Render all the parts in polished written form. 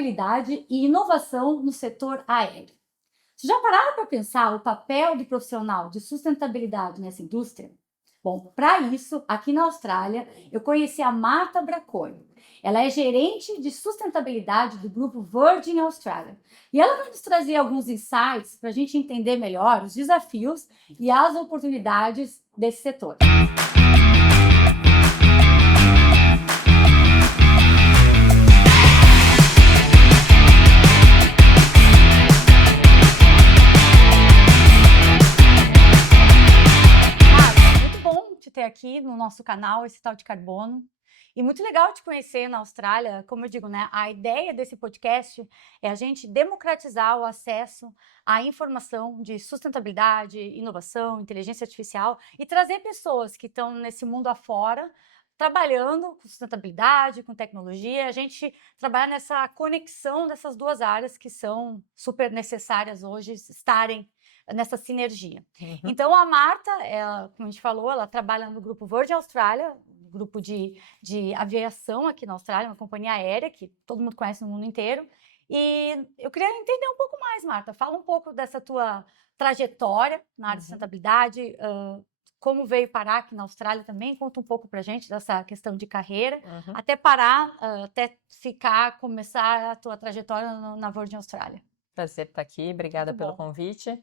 sustentabilidade e inovação no setor aéreo. Vocês já pararam para pensar o papel do profissional de sustentabilidade nessa indústria? Bom, para isso, aqui na Austrália, eu conheci a Marta Braconi. Ela é gerente de sustentabilidade do grupo Virgin Australia. E ela vai nos trazer alguns insights para a gente entender melhor os desafios e as oportunidades desse setor. Te ter aqui no nosso canal, esse tal de carbono. E muito legal te conhecer na Austrália. Como eu digo, né? A ideia desse podcast é a gente democratizar o acesso à informação de sustentabilidade, inovação, inteligência artificial e trazer pessoas que estão nesse mundo afora trabalhando com sustentabilidade, com tecnologia, a gente trabalhar nessa conexão dessas duas áreas que são super necessárias hoje estarem nessa sinergia. Então, a Marta, como a gente falou, ela trabalha no grupo Virgin Australia, grupo de aviação aqui na Austrália, uma companhia aérea que todo mundo conhece no mundo inteiro. E eu queria entender um pouco mais, Marta. Fala um pouco dessa tua trajetória na área de sustentabilidade, como veio parar aqui na Austrália também. Conta um pouco pra gente dessa questão de carreira, até parar, até começar a tua trajetória na Virgin Australia. Prazer estar aqui, obrigada pelo convite.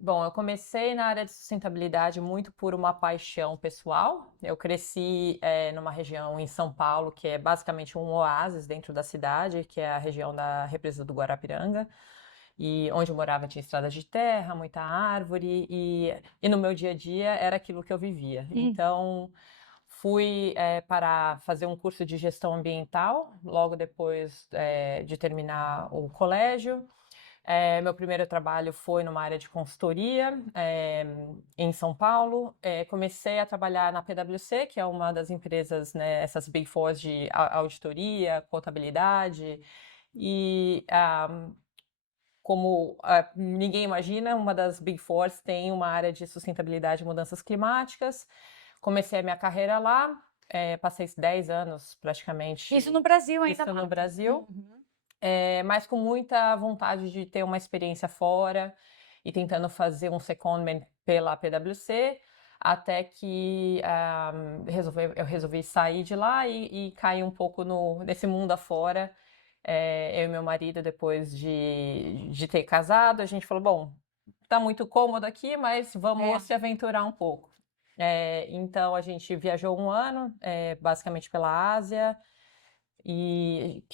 Bom, eu comecei na área de sustentabilidade muito por uma paixão pessoal. Eu cresci numa região em São Paulo, que é basicamente um oásis dentro da cidade, que é a região da Represa do Guarapiranga. E onde eu morava tinha estradas de terra, muita árvore, e no meu dia a dia era aquilo que eu vivia. Então, fui para fazer um curso de gestão ambiental, logo depois de terminar o colégio. Meu primeiro trabalho foi numa área de consultoria em São Paulo. Comecei a trabalhar na PwC, que é uma das empresas, né, essas Big Fours de auditoria, contabilidade. E como ninguém imagina, uma das Big Fours tem uma área de sustentabilidade e mudanças climáticas. Comecei a minha carreira lá, passei 10 anos praticamente. Isso no Brasil ainda. Isso no Brasil. Mas com muita vontade de ter uma experiência fora e tentando fazer um secondment pela PwC, até que eu resolvi sair de lá e cair um pouco nesse mundo afora. Eu e meu marido, depois de ter casado, a gente falou, bom, tá muito cômodo aqui, mas vamos se aventurar um pouco. Então, a gente viajou um ano, basicamente pela Ásia, e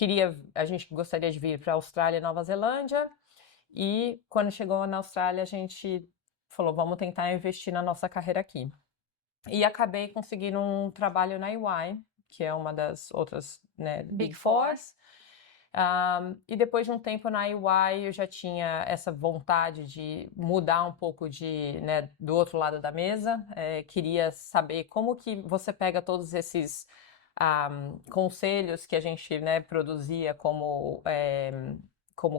a gente gostaria de vir para a Austrália e Nova Zelândia, e quando chegou na Austrália a gente falou, vamos tentar investir na nossa carreira aqui. E acabei conseguindo um trabalho na EY, que é uma das outras, né, Big Fours. E depois de um tempo na EY eu já tinha essa vontade de mudar um pouco né, do outro lado da mesa. Queria saber como que você pega todos esses conselhos que a gente, né, produzia como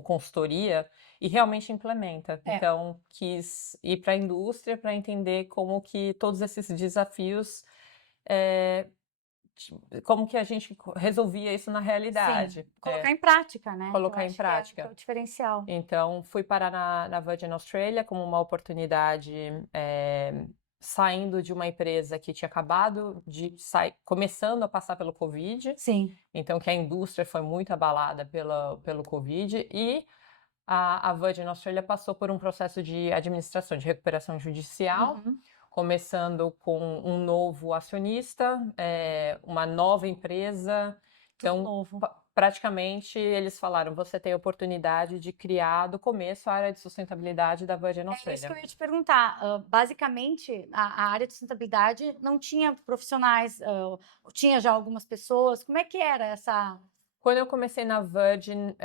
consultoria e realmente implementa. Então, quis ir para a indústria para entender como que todos esses desafios, como que a gente resolvia isso na realidade. Sim. Colocar em prática, né? Colocar em prática. Que é o diferencial. Então, fui parar na Virgin Australia como uma oportunidade, saindo de uma empresa que tinha acabado de sair, começando a passar pelo Covid. Sim. Então, que a indústria foi muito abalada pelo Covid, e a Virgin Australia passou por um processo de administração, de recuperação judicial, começando com um novo acionista, uma nova empresa. Então, praticamente, eles falaram, você tem a oportunidade de criar do começo a área de sustentabilidade da Virgin Australia. É isso que eu ia te perguntar. Basicamente, a área de sustentabilidade não tinha profissionais, tinha já algumas pessoas. Como é que era essa... Quando eu comecei na Virgin,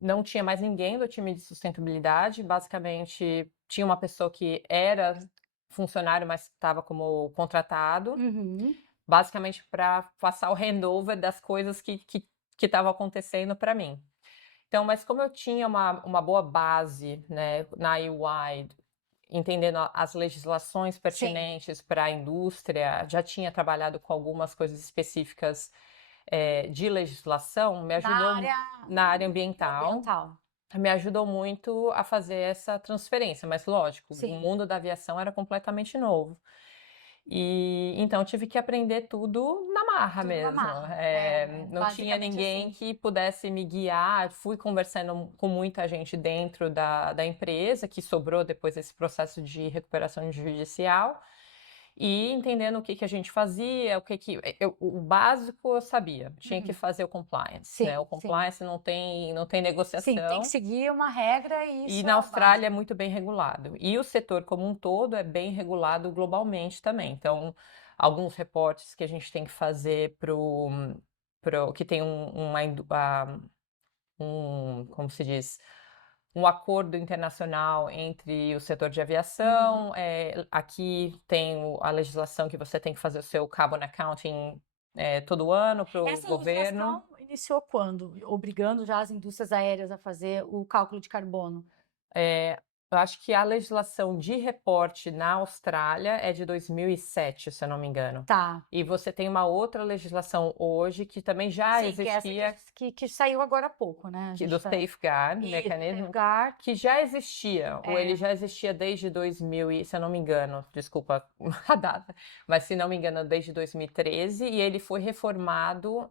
não tinha mais ninguém do time de sustentabilidade. Basicamente, tinha uma pessoa que era funcionário, mas estava como contratado. Basicamente para passar o handover das coisas que estavam acontecendo para mim. Então, mas como eu tinha uma boa base, né, na EY, entendendo as legislações pertinentes para a indústria, já tinha trabalhado com algumas coisas específicas de legislação me Na ajudou área na área ambiental. ambiental. Me ajudou muito a fazer essa transferência, mas lógico, o Sim. mundo da aviação era completamente novo. E então eu tive que aprender tudo na marra Tudo na mesmo. marra. Não tinha Basicamente ninguém assim. que pudesse me guiar. Fui conversando com muita gente dentro da empresa, que sobrou depois desse processo de recuperação judicial, e entendendo o que que a gente fazia, o básico eu sabia, tinha que Uhum. fazer o compliance, né? O Sim, sim. compliance não tem Sim, tem que negociação. seguir uma regra e E isso na é o Austrália é básico. muito bem regulado. E o setor como um todo é bem regulado globalmente também. Então, alguns reportes que a gente tem que fazer que tem como se diz, um acordo internacional entre o setor de Uhum. aviação. Aqui tem a legislação que você tem que fazer o seu carbon accounting todo ano para o Essa governo. legislação iniciou quando? Obrigando já as indústrias aéreas a fazer o cálculo de carbono. É, eu acho que a legislação de reporte na Austrália é de 2007, se eu não me engano. Tá. E você tem uma outra legislação hoje que também já Sim, que é essa existia, que saiu agora há pouco, né? A do gente tá. Safeguard, Isso, mecanismo, safeguard. que já existia, ou ele É. já existia desde 2000, se eu não me engano, desculpa a data, mas se não me engano, desde 2013, e ele foi reformado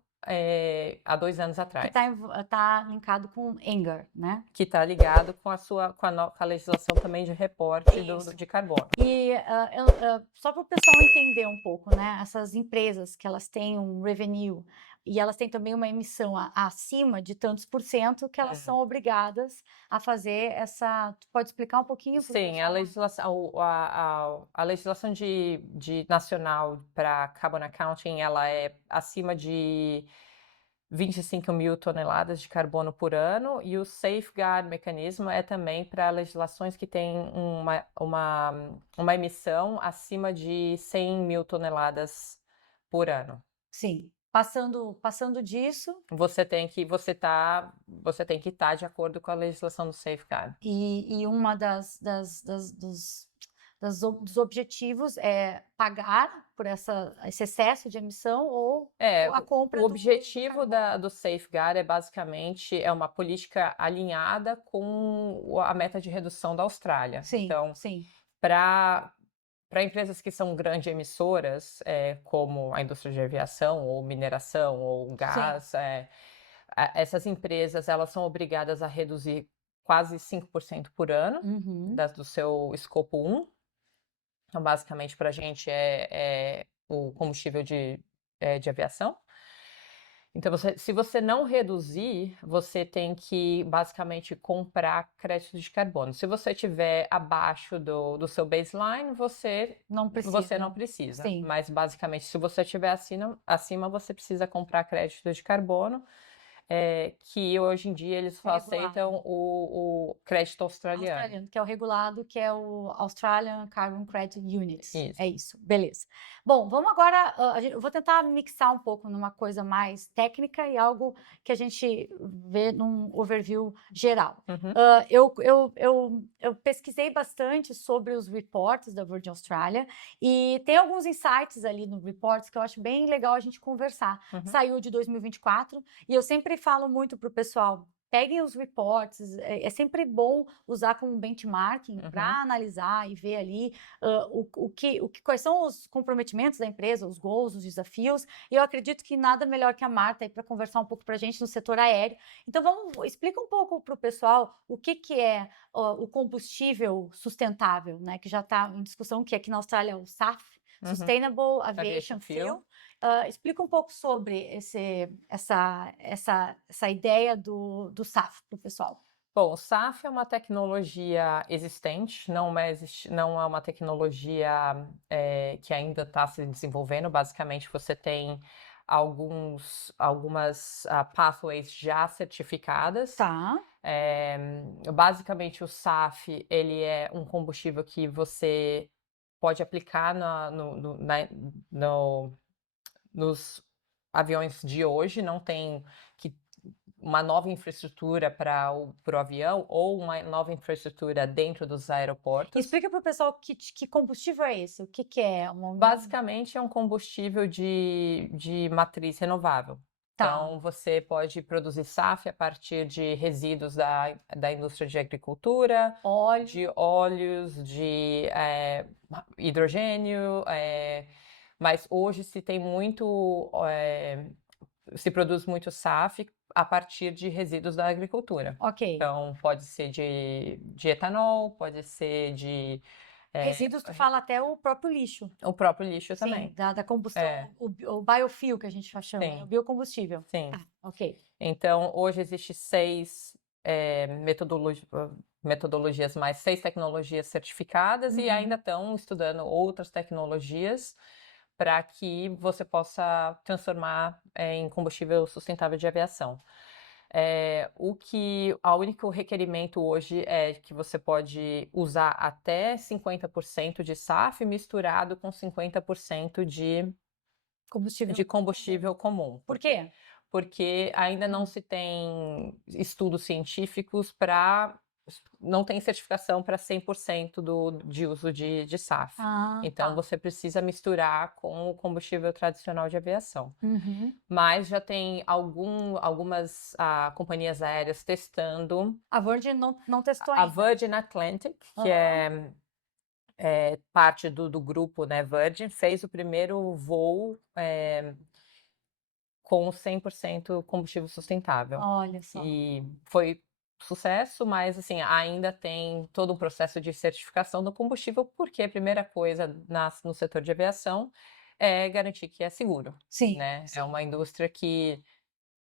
há 2 anos Que atrás. tá linkado com Enger, né? Que está ligado com a legislação também de reporte Isso. de carbono. E só para o pessoal entender um pouco, né? Essas empresas que elas têm um revenue e elas têm também uma emissão acima de tantos por cento que elas são obrigadas a fazer essa. Tu pode explicar um pouquinho para o Sim, a pessoal? legislação, a legislação de nacional para carbon accounting, ela é acima de 25 mil toneladas de carbono por ano, e o safeguard mecanismo é também para legislações que têm uma emissão acima de 100 mil toneladas por ano. Sim. Passando disso, Você tem que estar de acordo com a legislação do safeguard. e uma dos objetivos é pagar por esse excesso de emissão ou a compra O do objetivo carbono. do Safeguard é basicamente uma política alinhada com a meta de redução da Austrália. Sim, Então, sim. para empresas que são grandes emissoras, como a indústria de aviação, ou mineração, ou Sim. gás, essas empresas elas são obrigadas a reduzir quase 5% por ano Uhum. do seu escopo 1. Então, basicamente, para a gente é o combustível de aviação. Então, se você não reduzir, você tem que basicamente comprar crédito de carbono. Se você estiver abaixo do seu baseline, você Não não precisa. precisa. Sim. Mas basicamente, se você estiver acima, você precisa comprar crédito de carbono, que hoje em dia eles só aceitam o crédito australiano. Australiano, que é o regulado, que é o Australian Carbon Credit Units. Isso. É isso, beleza. Bom, vamos agora. Eu vou tentar mixar um pouco numa coisa mais técnica e algo que a gente vê num overview geral. Uhum. Eu pesquisei bastante sobre os reports da Virgin Australia e tem alguns insights ali no reports que eu acho bem legal a gente conversar. Uhum. Saiu de 2024 e eu sempre falo muito para o pessoal. Peguem os reports, é sempre bom usar como benchmarking para analisar e ver ali quais são os comprometimentos da empresa, os goals, os desafios. E eu acredito que nada melhor que a Marta aí para conversar um pouco para a gente no setor aéreo. Então, explica um pouco para o pessoal o que é o combustível sustentável, né? Que já está em discussão, que aqui na Austrália é o SAF, Sustainable Aviation Fuel. Explica um pouco sobre essa ideia do SAF para o pessoal. Bom, o SAF é uma tecnologia existente, não é uma tecnologia que ainda está se desenvolvendo. Basicamente, você tem algumas pathways já certificadas. Tá. Basicamente, o SAF ele é um combustível que você pode aplicar nos aviões de hoje. Não tem uma nova infraestrutura para o avião ou uma nova infraestrutura dentro dos aeroportos. Explica para o pessoal que combustível é esse, o que é? Basicamente é um combustível de matriz renovável. Tá. Então, você pode produzir SAF a partir de resíduos da indústria de agricultura, Óleo. de óleos, de hidrogênio, mas hoje se produz muito SAF a partir de resíduos da agricultura. Ok. Então, pode ser de etanol, pode ser de Resíduos, tu fala até o próprio lixo. o próprio lixo Sim, também. da combustão, É. o biofuel que a gente chama, Sim. o biocombustível. Sim. Tá, ok. Então, hoje existe 6 metodologias mais 6 tecnologias certificadas e ainda estão estudando outras tecnologias para que você possa transformar em combustível sustentável de aviação. O único requerimento hoje é que você pode usar até 50% de SAF misturado com 50% de Combustível. combustível comum. Por quê? Porque ainda não se tem estudos científicos não tem certificação para 100% de uso de SAF. Então, Tá. você precisa misturar com o combustível tradicional de aviação. Mas já tem algumas companhias aéreas testando. A Virgin não testou A ainda. Virgin Atlantic, que é parte do grupo, né, Virgin, fez o primeiro voo com 100% combustível sustentável. Olha só. E foi sucesso, mas assim, ainda tem todo um processo de certificação do combustível, porque a primeira coisa no setor de aviação é garantir que é seguro, Sim. né? Sim. É uma indústria que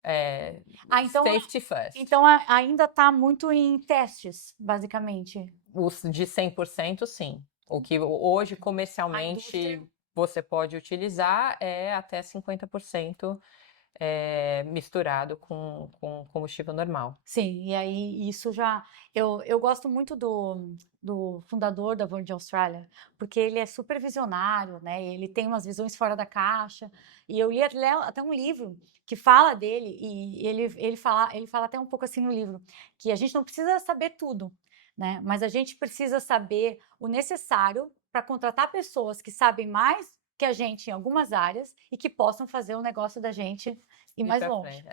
Então, safety first. Então ainda está muito em testes, basicamente. Os de 100%, sim. O que hoje A comercialmente indústria. você pode utilizar é até 50% misturado com combustível normal. Sim, e aí isso já. Eu gosto muito do fundador da Virgin Australia, porque ele é super visionário, né? Ele tem umas visões fora da caixa. E eu li até um livro que fala dele, e ele fala até um pouco assim no livro, que a gente não precisa saber tudo, né? Mas a gente precisa saber o necessário para contratar pessoas que sabem mais que a gente em algumas áreas e que possam fazer o negócio da gente ir mais longe.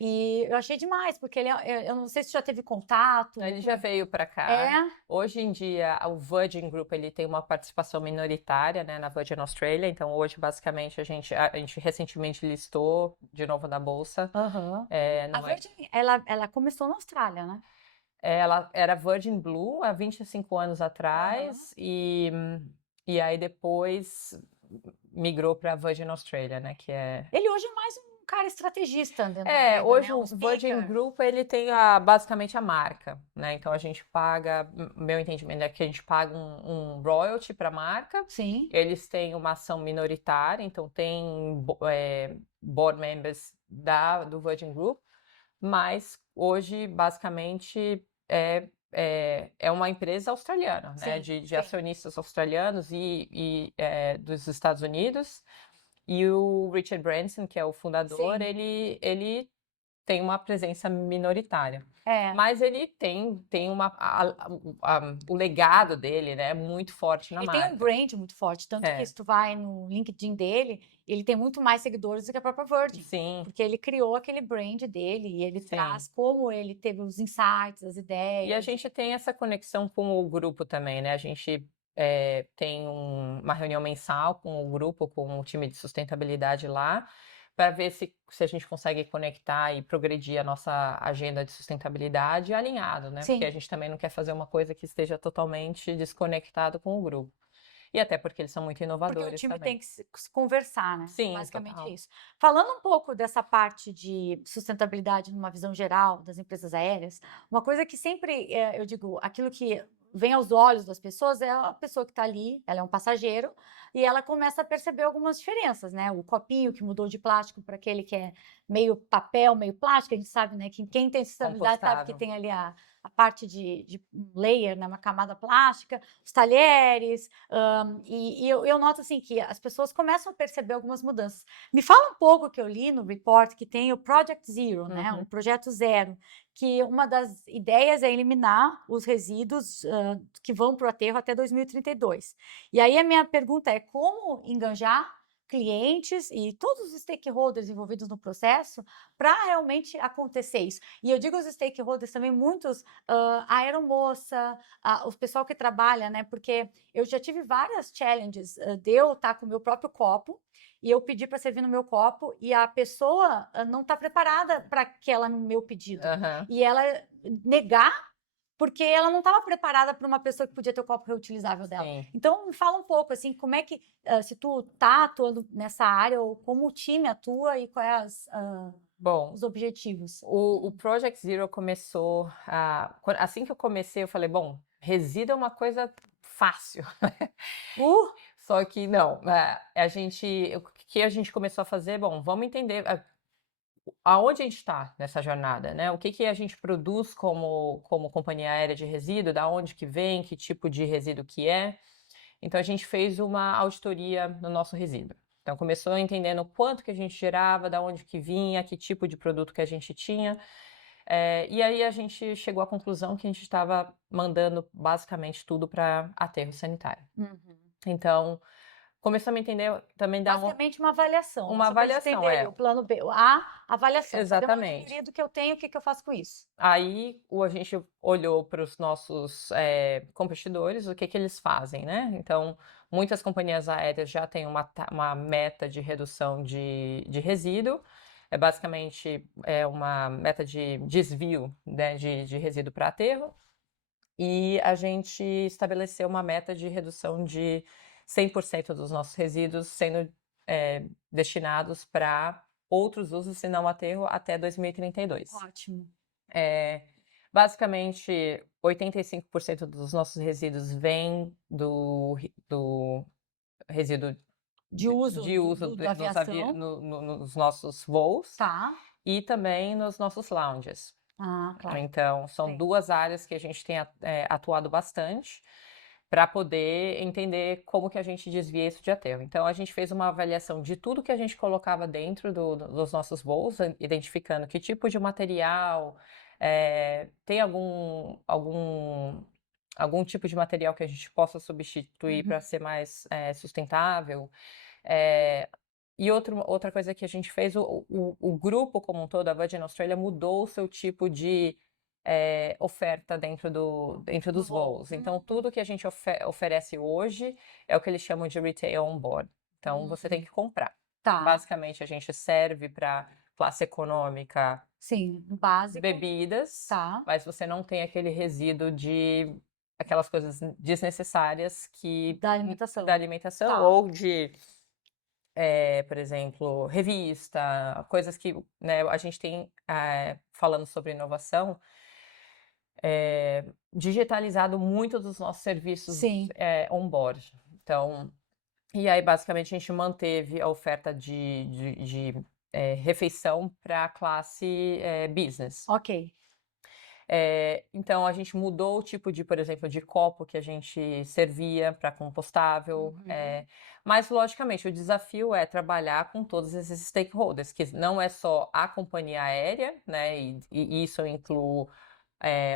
E eu achei demais, porque eu não sei se já teve contato. Ele já veio para cá. Hoje em dia, o Virgin Group ele tem uma participação minoritária, né, na Virgin Australia. Então, hoje, basicamente, a gente recentemente listou de novo na bolsa. A Virgin, ela começou na Austrália, né? Ela era Virgin Blue há 25 anos atrás e aí depois migrou para a Virgin Australia, né, que é... Ele hoje é mais um cara estrategista. Hoje o Virgin Group ele tem basicamente a marca, né? Então a gente paga, meu entendimento é que a gente paga um royalty para a marca. Sim. Eles têm uma ação minoritária, então tem board members do Virgin Group, mas hoje basicamente é uma empresa australiana, né? De acionistas australianos e dos Estados Unidos. E o Richard Branson, que é o fundador, ele tem uma presença minoritária. Mas ele tem o legado dele, né, muito forte na marca. Ele tem um brand muito forte, tanto que se tu vai no LinkedIn dele, ele tem muito mais seguidores do que a própria Virgin. Sim. Porque ele criou aquele brand dele e ele traz como ele teve os insights, as ideias. E a gente tem essa conexão com o grupo também, né? A gente tem uma reunião mensal com o grupo, com o time de sustentabilidade lá, para ver se a gente consegue conectar e progredir a nossa agenda de sustentabilidade alinhado, né? Porque a gente também não quer fazer uma coisa que esteja totalmente desconectado com o grupo. E até porque eles são muito inovadores também. Porque o time tem que se conversar, né? Sim, basicamente isso. Falando um pouco dessa parte de sustentabilidade numa visão geral das empresas aéreas, uma coisa que sempre, eu digo, aquilo que vem aos olhos das pessoas é a pessoa que está ali, ela é um passageiro, e ela começa a perceber algumas diferenças, né? O copinho que mudou de plástico para aquele que é meio papel, meio plástico, a gente sabe, né? Que quem tem sustentabilidade sabe que tem ali a parte de layer, né, uma camada plástica, os talheres, e eu noto assim que as pessoas começam a perceber algumas mudanças. Me fala um pouco que eu li no report que tem o Project Zero, né, o projeto zero, que uma das ideias é eliminar os resíduos que vão para o aterro até 2032. E aí a minha pergunta é como enganjar clientes e todos os stakeholders envolvidos no processo para realmente acontecer isso. E eu digo os stakeholders também, muitos, a aeromoça, o pessoal que trabalha, né? Porque eu já tive várias challenges de eu estar com o meu próprio copo e eu pedir para servir no meu copo e a pessoa não está preparada para aquela no meu pedido. Aham. E ela negar porque ela não estava preparada para uma pessoa que podia ter o copo reutilizável dela. Sim. Então, me fala um pouco, assim, como é que, se tu tá atuando nessa área, ou como o time atua e quais Bom, os objetivos? o Project Zero começou assim que eu comecei, eu falei, bom, resíduo é uma coisa fácil. Só que não, o que a gente começou a fazer? Bom, vamos entender aonde a gente está nessa jornada, né? O que a gente produz como companhia aérea de resíduo, da onde que vem, que tipo de resíduo que é. Então a gente fez uma auditoria no nosso resíduo. Então começou entendendo quanto que a gente gerava, da onde que vinha, que tipo de produto que a gente tinha. E aí a gente chegou à conclusão que a gente estava mandando basicamente tudo para aterro sanitário. Uhum. Então, começamos a entender também Basicamente uma avaliação, uma só pra gente avaliação, entender, o plano B, a avaliação, saber o exatamente. querido que eu tenho, o que eu faço com isso. Aí a gente olhou para os nossos competidores, o que eles fazem, né? Então, muitas companhias aéreas já têm uma meta de redução de resíduo, basicamente uma meta de desvio, né, de resíduo para aterro, e a gente estabeleceu uma meta de redução de 100% dos nossos resíduos sendo destinados para outros usos, se não aterro, até 2032. Ótimo. Basicamente, 85% dos nossos resíduos vêm do resíduo De uso da aviação. nos nossos voos Tá. e também nos nossos lounges. Claro. Então, são Sim. duas áreas que a gente tem atuado bastante para poder entender como que a gente desvia isso de aterro. Então, a gente fez uma avaliação de tudo que a gente colocava dentro dos nossos voos, identificando que tipo de material, tem algum tipo de material que a gente possa substituir para ser mais sustentável. E outra coisa que a gente fez, o grupo como um todo, a Virgin Australia, mudou o seu tipo de oferta dentro dos voos. Então, tudo que a gente oferece hoje é o que eles chamam de retail on board. Então, você tem que comprar. Tá. Basicamente, a gente serve para classe econômica, Sim, básico. bebidas, Tá. mas você não tem aquele resíduo de aquelas coisas desnecessárias Da alimentação. da alimentação Tá. ou de por exemplo, revista, coisas que, né, a gente tem, falando sobre inovação, digitalizado muito dos nossos serviços Sim. on-board. Então, e aí basicamente a gente manteve a oferta de refeição para a classe business. Ok. Então a gente mudou o tipo de, por exemplo, de copo que a gente servia para compostável. Mas, logicamente, o desafio é trabalhar com todos esses stakeholders, que não é só a companhia aérea, né? E isso inclui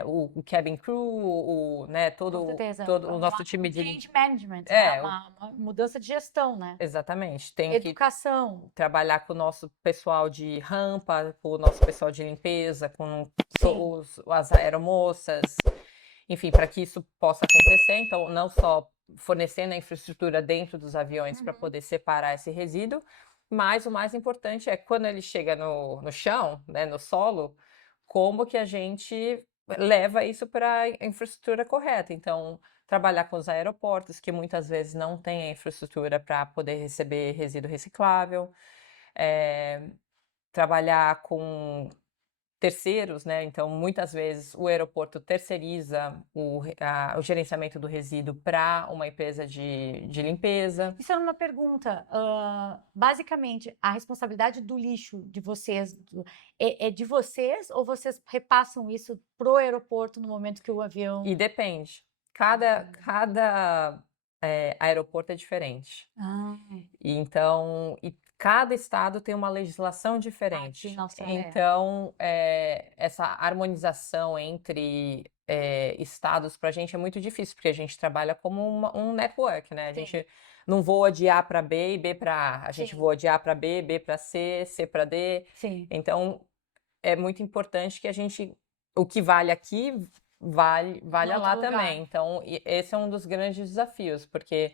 o cabin crew, né? Com certeza. Todo o nosso time de change management, né? É, Uma mudança de gestão, né? exatamente. Tem que Educação. trabalhar com o nosso pessoal de rampa, com o nosso pessoal de limpeza, com as aeromoças, enfim, para que isso possa acontecer. Então, não só fornecendo a infraestrutura dentro dos aviões para poder separar esse resíduo, mas o mais importante é quando ele chega no chão, né, no solo, como que a gente leva isso para a infraestrutura correta. Então, trabalhar com os aeroportos, que muitas vezes não têm a infraestrutura para poder receber resíduo reciclável, trabalhar com terceiros, né? Então, muitas vezes o aeroporto terceiriza o gerenciamento do resíduo para uma empresa de limpeza. Isso é uma pergunta. Basicamente, a responsabilidade do lixo de vocês é de vocês ou vocês repassam isso pro aeroporto no momento que o avião... E depende. Cada aeroporto é diferente. Então, cada estado tem uma legislação diferente. Aqui na Austrália Então, essa harmonização entre estados para a gente é muito difícil, porque a gente trabalha como um network, né? A Sim. gente não voa de A para B e B para A. A gente Sim. voa de A para B, B para C, C para D. Sim. Então, é muito importante que a gente... O que vale aqui, vale Em lá outro lugar. também. Então, esse é um dos grandes desafios, porque...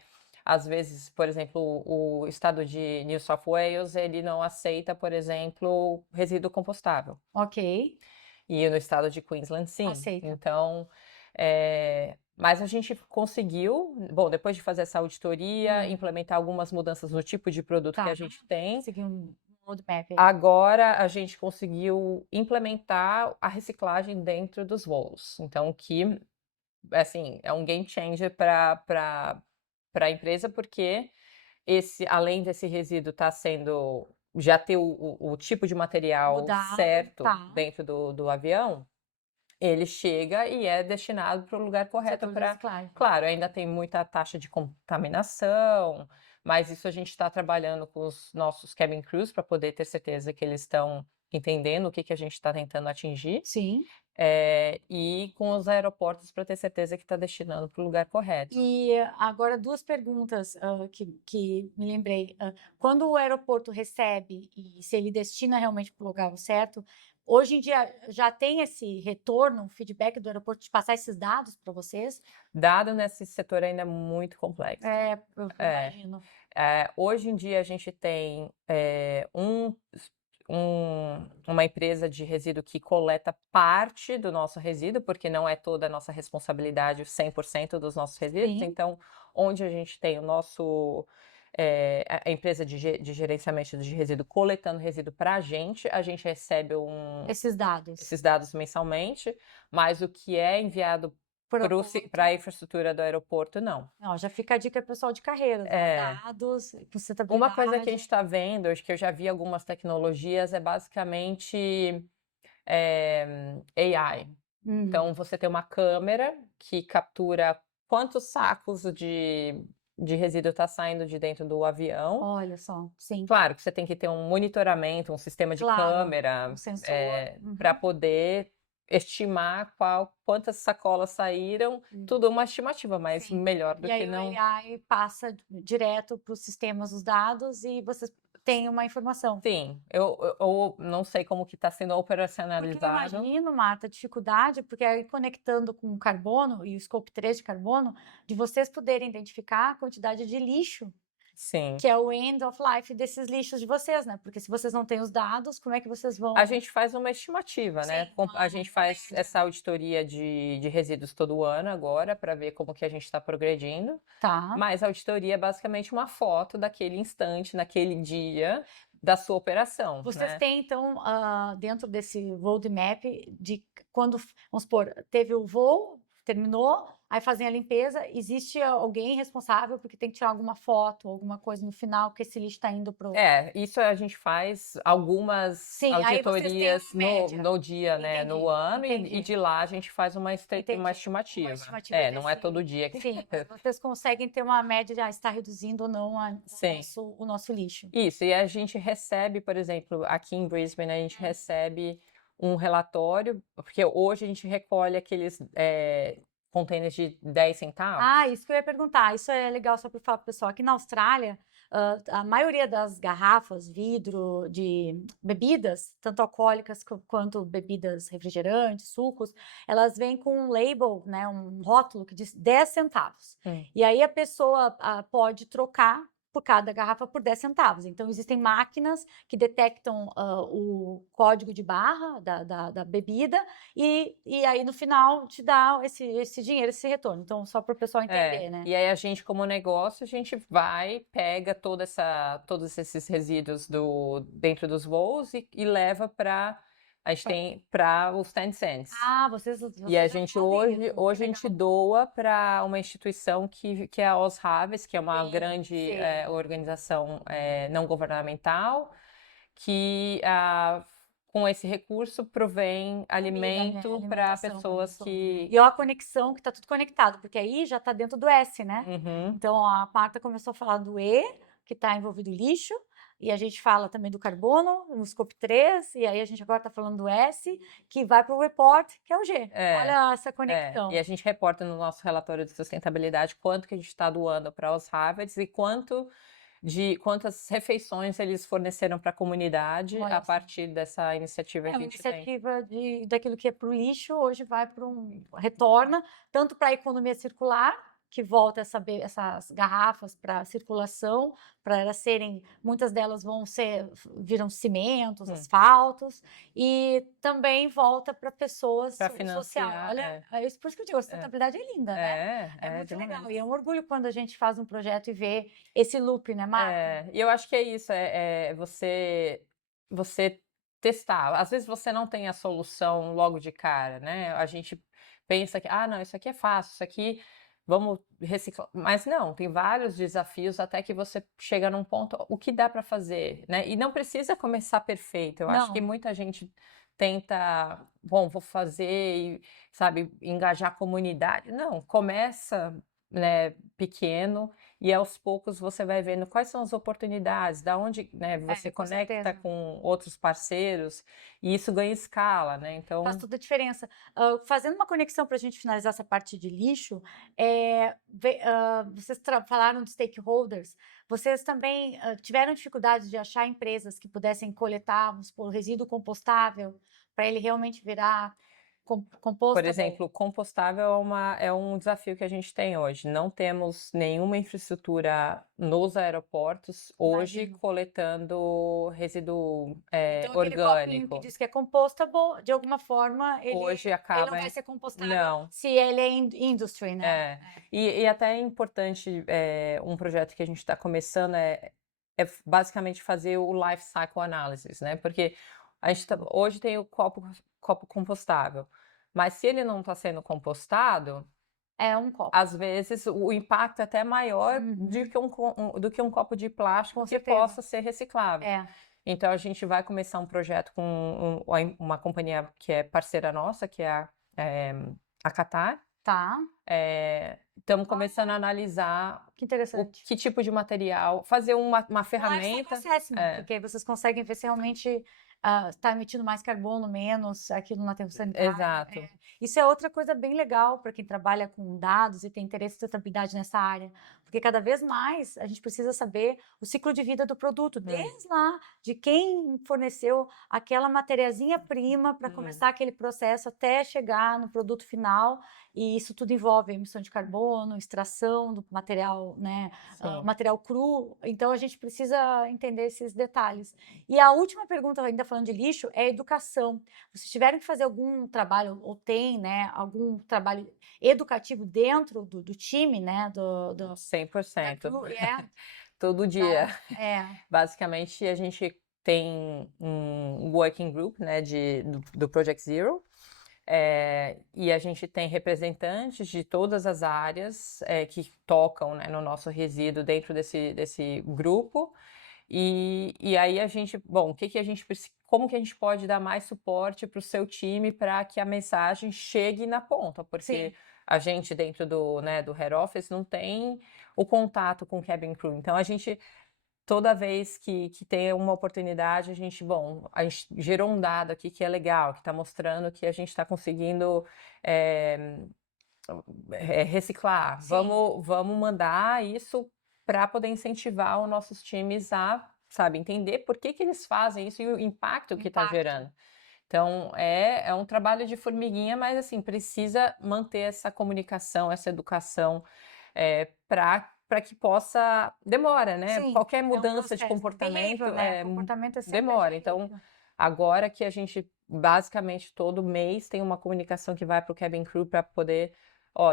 Às vezes, por exemplo, o estado de New South Wales, ele não aceita, por exemplo, resíduo compostável. Ok. E no estado de Queensland, sim. Aceita. Então, mas a gente conseguiu, bom, depois de fazer essa auditoria, implementar algumas mudanças no tipo de produto que a gente tem. Seguir um roadmap aí. Agora a gente conseguiu implementar a reciclagem dentro dos voos. Então, que, assim, é um game changer para a empresa, porque além desse resíduo estar sendo, já ter o tipo de material Mudado, certo tá. dentro do avião, ele chega e é destinado para o lugar correto Setor de para... reciclagem. Claro, ainda tem muita taxa de contaminação, mas isso a gente está trabalhando com os nossos cabin crews para poder ter certeza que eles estão entendendo o que a gente está tentando atingir. Sim. E com os aeroportos para ter certeza que está destinando para o lugar correto. E agora 2 perguntas que me lembrei. Quando o aeroporto recebe e se ele destina realmente para o lugar certo, hoje em dia já tem esse retorno, feedback do aeroporto de passar esses dados para vocês? Dado nesse setor ainda é muito complexo. Eu imagino. Hoje em dia a gente tem uma empresa de resíduo que coleta parte do nosso resíduo, porque não é toda a nossa responsabilidade, 100% dos nossos resíduos. Sim. Então, onde a gente tem a empresa de gerenciamento de resíduo coletando resíduo para a gente recebe Esses dados. esses dados mensalmente, mas o que é enviado para a infraestrutura do aeroporto, não. Não, já fica a dica pessoal de carreira, os dados, sustentabilidade. Uma coisa que a gente está vendo, acho que eu já vi algumas tecnologias, é basicamente AI. Então, você tem uma câmera que captura quantos sacos de resíduo está saindo de dentro do avião. Olha só, sim. Claro que você tem que ter um monitoramento, um sistema de câmera, um sensor. para poder estimar quantas sacolas saíram, tudo uma estimativa, mas Sim. melhor do E que aí não... o AI passa direto para os sistemas os dados e vocês têm uma informação. Sim, eu não sei como que está sendo Porque eu operacionalizado. imagino, Marta, a dificuldade, porque aí conectando com o carbono e o Scope 3 de carbono, de vocês poderem identificar a quantidade de lixo, Sim. que é o end of life desses lixos de vocês, né? Porque se vocês não têm os dados, como é que vocês vão... A gente faz uma estimativa, né? Sim, A gente faz essa auditoria de resíduos todo ano agora, para ver como que a gente está progredindo. Tá. Mas a auditoria é basicamente uma foto daquele instante, naquele dia, da sua operação, Vocês né? têm, então, dentro desse roadmap, de quando, vamos supor, teve o voo, terminou, aí fazem a limpeza, existe alguém responsável porque tem que tirar alguma foto, alguma coisa no final, que esse lixo está indo para o... Isso a gente faz algumas Sim, aí vocês têm auditorias uma média. no dia, né? Entendi, No ano, entendi. e de lá a gente faz uma Entendi. estimativa. Uma estimativa Não é todo dia que... Sim, mas vocês conseguem ter uma média de está reduzindo ou não Sim. o nosso lixo. Isso, e a gente recebe, por exemplo, aqui em Brisbane, a gente recebe um relatório, porque hoje a gente recolhe aqueles containers de 10 centavos. Isso que eu ia perguntar. Isso é legal só para falar para o pessoal. Aqui na Austrália, a maioria das garrafas, vidro de bebidas, tanto alcoólicas quanto bebidas refrigerantes, sucos, elas vêm com um label, né, um rótulo que diz 10 centavos. E aí a pessoa pode trocar por cada garrafa por 10 centavos. Então, existem máquinas que detectam o código de barra da bebida e aí, no final, te dá esse dinheiro, esse retorno. Então, só para o pessoal entender, né? E aí a gente, como negócio, a gente vai, pega todos esses resíduos dentro dos voos e leva para... A gente tem para os Tencents. Vocês E a já gente fazem isso, hoje que a gente legal. doa para uma instituição que é a Oz Harvest, que é uma Sim, grande sim. organização não governamental, que com esse recurso provém alimento para alimentação pra pessoas que... E ó, a conexão, que tá tudo conectado, porque aí já tá dentro do S, né? Uhum. Então, a Marta começou a falar do E, que está envolvido lixo, e a gente fala também do carbono, no Scope 3, e aí a gente agora está falando do S, que vai para o report, que é o G. Olha essa conexão. E a gente reporta no nosso relatório de sustentabilidade quanto que a gente está doando para os Harvards e quantas refeições eles forneceram para a comunidade a partir dessa iniciativa que a gente tem. É uma iniciativa daquilo que é para o lixo, hoje vai para retorna, tanto para a economia circular, que volta essas garrafas para circulação, para elas serem, muitas delas viram cimentos, asfaltos, e também volta para pessoas para social. financiar. Olha, isso por isso que eu digo, a sustentabilidade é linda, né? É muito legal. E é um orgulho quando a gente faz um projeto e vê esse loop, né, Marta? E eu acho que é isso, você testar. Às vezes você não tem a solução logo de cara, né? A gente pensa que, não, isso aqui é fácil, isso aqui vamos reciclar. Mas não, tem vários desafios até que você chega num ponto, o que dá para fazer, né? E não precisa começar perfeito. Eu acho que muita gente tenta, bom, vou fazer e, sabe, engajar a comunidade. Não, começa, né, pequeno e aos poucos você vai vendo quais são as oportunidades, da onde, né, você conecta com outros parceiros e isso ganha escala, né? Então faz toda a diferença. Fazendo uma conexão para a gente finalizar essa parte de lixo, vocês falaram de stakeholders, vocês também tiveram dificuldade de achar empresas que pudessem coletar, vamos supor, resíduo compostável para ele realmente virar composto? Por exemplo, compostável é um desafio que a gente tem hoje. Não temos nenhuma infraestrutura nos aeroportos hoje coletando resíduo então, orgânico. Que diz que é compostable, de alguma forma, hoje ele não vai ser compostável não. se ele é industry, né? E até é importante, um projeto que a gente está começando é basicamente fazer o life cycle analysis, né? Porque a gente hoje tem o copo compostável, mas se ele não está sendo compostado, às vezes o impacto é até maior do que um copo de plástico que possa ser reciclável. Então a gente vai começar um projeto com uma companhia que é parceira nossa, que é a Qatar. Estamos começando a analisar que tipo de material, fazer uma ferramenta. Porque aí vocês conseguem ver se realmente está emitindo mais carbono, menos aquilo na aterro sanitário. Exato. Isso é outra coisa bem legal para quem trabalha com dados e tem interesse em sustentabilidade nessa área, porque cada vez mais a gente precisa saber o ciclo de vida do produto, desde lá de quem forneceu aquela matériazinha-prima para começar aquele processo até chegar no produto final, e isso tudo envolve emissão de carbono, extração do material, né, material cru. Então a gente precisa entender esses detalhes. E a última pergunta, ainda falando de lixo, é educação. Vocês tiveram que fazer algum trabalho, ou tem, né, algum trabalho educativo dentro do time, né, 100%. Todo dia. Basicamente, a gente tem um working group, né, do Project Zero, e a gente tem representantes de todas as áreas que tocam, né, no nosso resíduo dentro desse grupo. E aí a gente, bom, como que a gente pode dar mais suporte para o seu time para que a mensagem chegue na ponta? Porque a gente dentro do head office não tem o contato com o cabin crew. Então a gente, toda vez que tem uma oportunidade, a gente gerou um dado aqui que é legal, que está mostrando que a gente está conseguindo reciclar. Vamos mandar isso para poder incentivar os nossos times a, sabe, entender por que eles fazem isso e o impacto que está gerando. Então, é um trabalho de formiguinha, mas, assim, precisa manter essa comunicação, essa educação para que possa... Demora, né? Qualquer mudança de comportamento, comportamento demora. Então, agora que a gente, basicamente, todo mês tem uma comunicação que vai para o cabin crew para poder...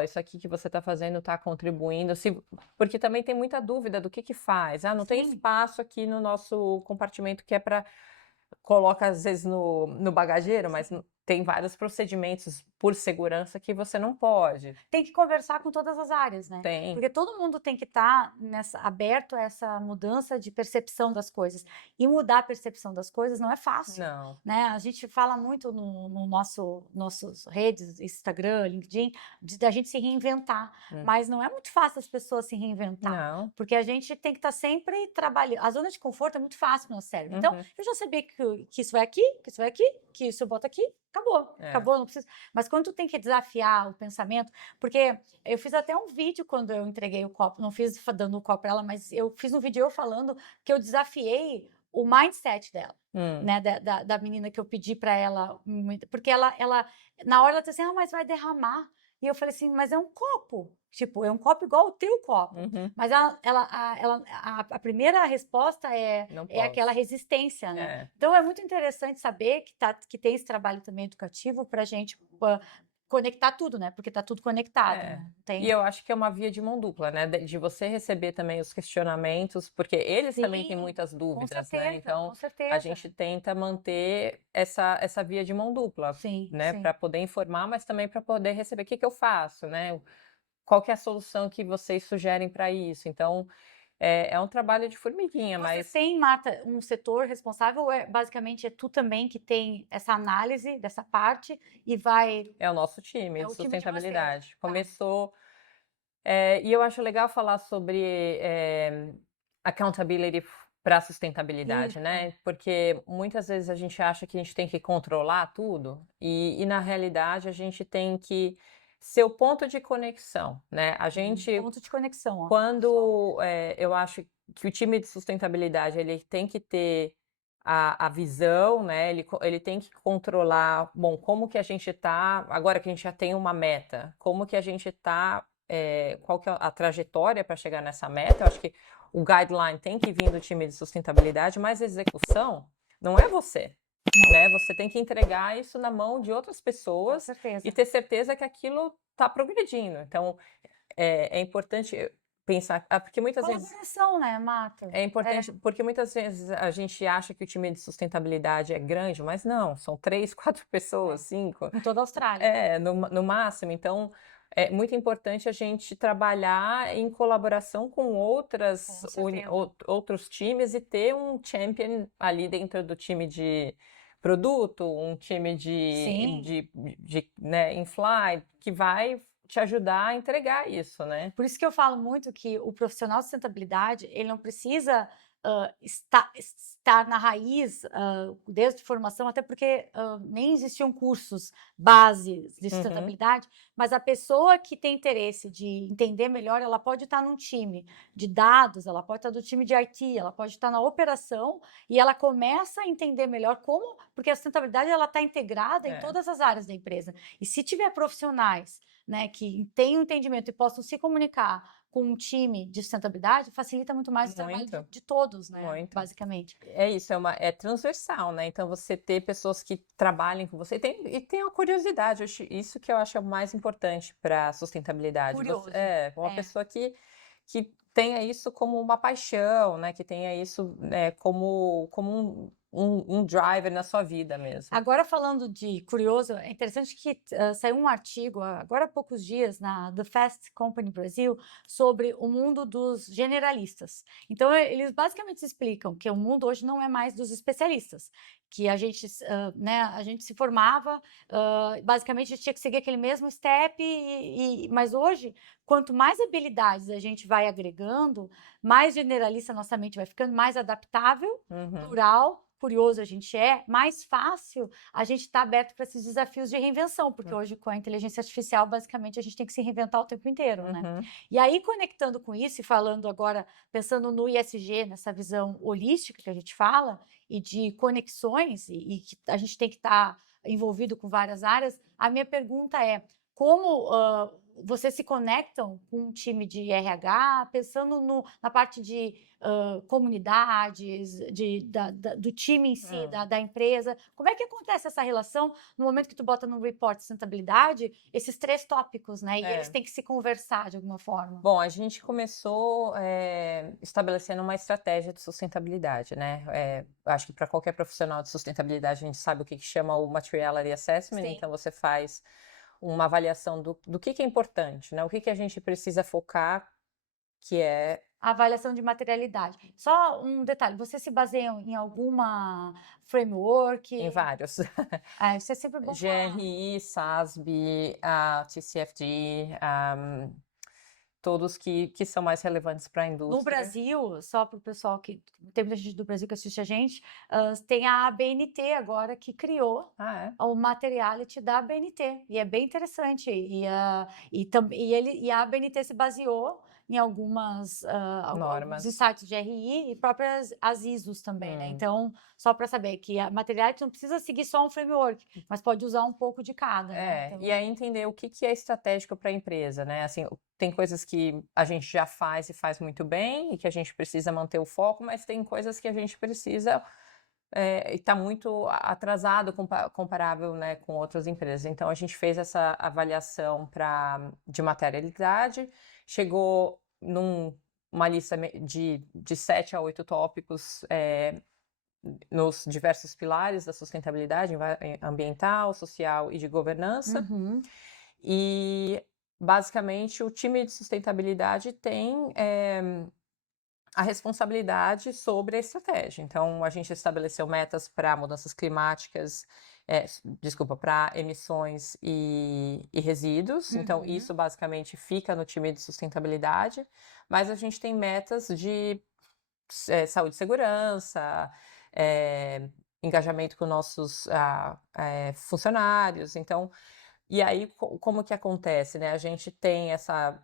isso aqui que você está fazendo está contribuindo, porque também tem muita dúvida do que faz. Não tem espaço aqui no nosso compartimento que é para... Coloca às vezes no bagageiro, mas tem vários procedimentos por segurança que você não pode. Tem que conversar com todas as áreas, né? Tem. Porque todo mundo tem que estar aberto a essa mudança de percepção das coisas. E mudar a percepção das coisas não é fácil, Não. né? A gente fala muito no nossas redes, Instagram, LinkedIn, da gente se reinventar. Mas não é muito fácil as pessoas se reinventar. Não. Porque a gente tem que estar sempre trabalhando. A zona de conforto é muito fácil no nosso cérebro. Então, eu já sabia que isso vai aqui, que isso vai aqui, que isso eu boto aqui, acabou. Acabou, não precisa. Mas quando tu tem que desafiar o pensamento, porque eu fiz até um vídeo quando eu entreguei o copo, não fiz dando o copo para ela, mas eu fiz um vídeo eu falando que eu desafiei o mindset dela, né, da menina que eu pedi para ela, porque ela na hora ela disse assim, mas vai derramar. E eu falei assim, mas é um copo, tipo, é um copo igual o teu copo. Mas a primeira resposta é aquela resistência, né? Então é muito interessante saber que tem esse trabalho também educativo para a gente conectar tudo, né? Porque tá tudo conectado, né? E eu acho que é uma via de mão dupla, né? De você receber também os questionamentos, porque eles também têm muitas dúvidas, né? Então, a gente tenta manter essa via de mão dupla, né? Para poder informar, mas também para poder receber. O que eu faço, né? Qual que é a solução que vocês sugerem para isso? Então, é um trabalho de formiguinha, mas... Você tem, Marta, um setor responsável ou basicamente é tu também que tem essa análise dessa parte e vai... É o nosso time de sustentabilidade. Tá. Começou... e eu acho legal falar sobre accountability para sustentabilidade, né? Porque muitas vezes a gente acha que a gente tem que controlar tudo e na realidade a gente tem que ser o ponto de conexão, né? A gente... Ponto de conexão, ó. Quando eu acho que o time de sustentabilidade ele tem que ter a visão, né? Ele tem que controlar, bom, como que a gente está, agora que a gente já tem uma meta, como que a gente está, qual que é a trajetória para chegar nessa meta. Eu acho que o guideline tem que vir do time de sustentabilidade, mas a execução não é você. Né? Você tem que entregar isso na mão de outras pessoas e ter certeza que aquilo está progredindo. Então, é importante pensar, porque muitas vezes... Colaboração, né, Marta? É importante, porque muitas vezes a gente acha que o time de sustentabilidade é grande, mas não, são 3, 4 pessoas, 5. Em toda a Austrália. No máximo. Então, é muito importante a gente trabalhar em colaboração com outros times e ter um champion ali dentro do time de produto, um time de né, in-flight, que vai te ajudar a entregar isso, né? Por isso que eu falo muito que o profissional de sustentabilidade, ele não precisa estar na raiz desde formação, até porque nem existiam cursos base de sustentabilidade, mas a pessoa que tem interesse de entender melhor, ela pode estar num time de dados, ela pode estar no time de IT, ela pode estar na operação e ela começa a entender melhor como, porque a sustentabilidade ela está integrada em todas as áreas da empresa. E se tiver profissionais, né, que têm um entendimento e possam se comunicar com um time de sustentabilidade, facilita muito mais o trabalho de todos, né? Basicamente. É isso, é transversal, né? Então, você ter pessoas que trabalhem com você e tem a curiosidade, isso que eu acho mais importante para a sustentabilidade. Curioso. Uma pessoa que tenha isso como uma paixão, né? Que tenha isso como um driver na sua vida mesmo. Agora, falando de curioso, é interessante que saiu um artigo, agora há poucos dias, na The Fast Company Brasil, sobre o mundo dos generalistas. Então, eles basicamente explicam que o mundo hoje não é mais dos especialistas, que a gente se formava, basicamente tinha que seguir aquele mesmo step, mas hoje, quanto mais habilidades a gente vai agregando, mais generalista nossa mente vai ficando, mais adaptável, plural, curioso a gente mais fácil a gente está aberto para esses desafios de reinvenção, porque hoje com a inteligência artificial, basicamente, a gente tem que se reinventar o tempo inteiro, né? E aí, conectando com isso e falando agora, pensando no ISG, nessa visão holística que a gente fala, e de conexões, e que a gente tem que estar envolvido com várias áreas, a minha pergunta é, como vocês se conectam com um time de RH, pensando na parte de comunidades, do time em si, da empresa. Como é que acontece essa relação no momento que tu bota no report de sustentabilidade esses 3 tópicos, né? E eles têm que se conversar de alguma forma. Bom, a gente começou estabelecendo uma estratégia de sustentabilidade, né? Acho que para qualquer profissional de sustentabilidade, a gente sabe o que chama o Materiality Assessment, Sim. então você faz uma avaliação do que é importante, né? O que a gente precisa focar, que é... A avaliação de materialidade. Só um detalhe, vocês se baseiam em alguma framework? Em vários. Isso é sempre bom falar. GRI, SASB, a TCFD, todos que são mais relevantes para a indústria. No Brasil, só para o pessoal que... Tem muita gente do Brasil que assiste a gente, tem a ABNT agora que criou o Materiality da ABNT. E é bem interessante. E a ABNT se baseou em alguns insights de RI e próprias as ISOs também, né? Então, só para saber que a Materiality não precisa seguir só um framework, mas pode usar um pouco de cada, né? Então... E aí entender o que é estratégico para a empresa, né? Assim, tem coisas que a gente já faz e faz muito bem e que a gente precisa manter o foco, mas tem coisas que a gente precisa e está muito atrasado comparável, né, com outras empresas. Então, a gente fez essa avaliação de materialidade, chegou numa lista de 7 a 8 tópicos nos diversos pilares da sustentabilidade ambiental, social e de governança. E, basicamente, o time de sustentabilidade tem a responsabilidade sobre a estratégia. Então, a gente estabeleceu metas para mudanças climáticas, para emissões e resíduos. Então, isso basicamente fica no time de sustentabilidade, mas a gente tem metas de saúde e segurança, engajamento com nossos funcionários. Então, e aí, como que acontece, né? A gente tem essa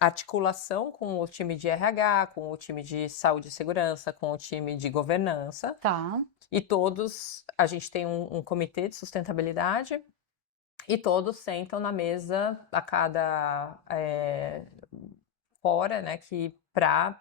articulação com o time de RH, com o time de saúde e segurança, com o time de governança. Tá. E todos, a gente tem um comitê de sustentabilidade e todos sentam na mesa a cada hora, né, para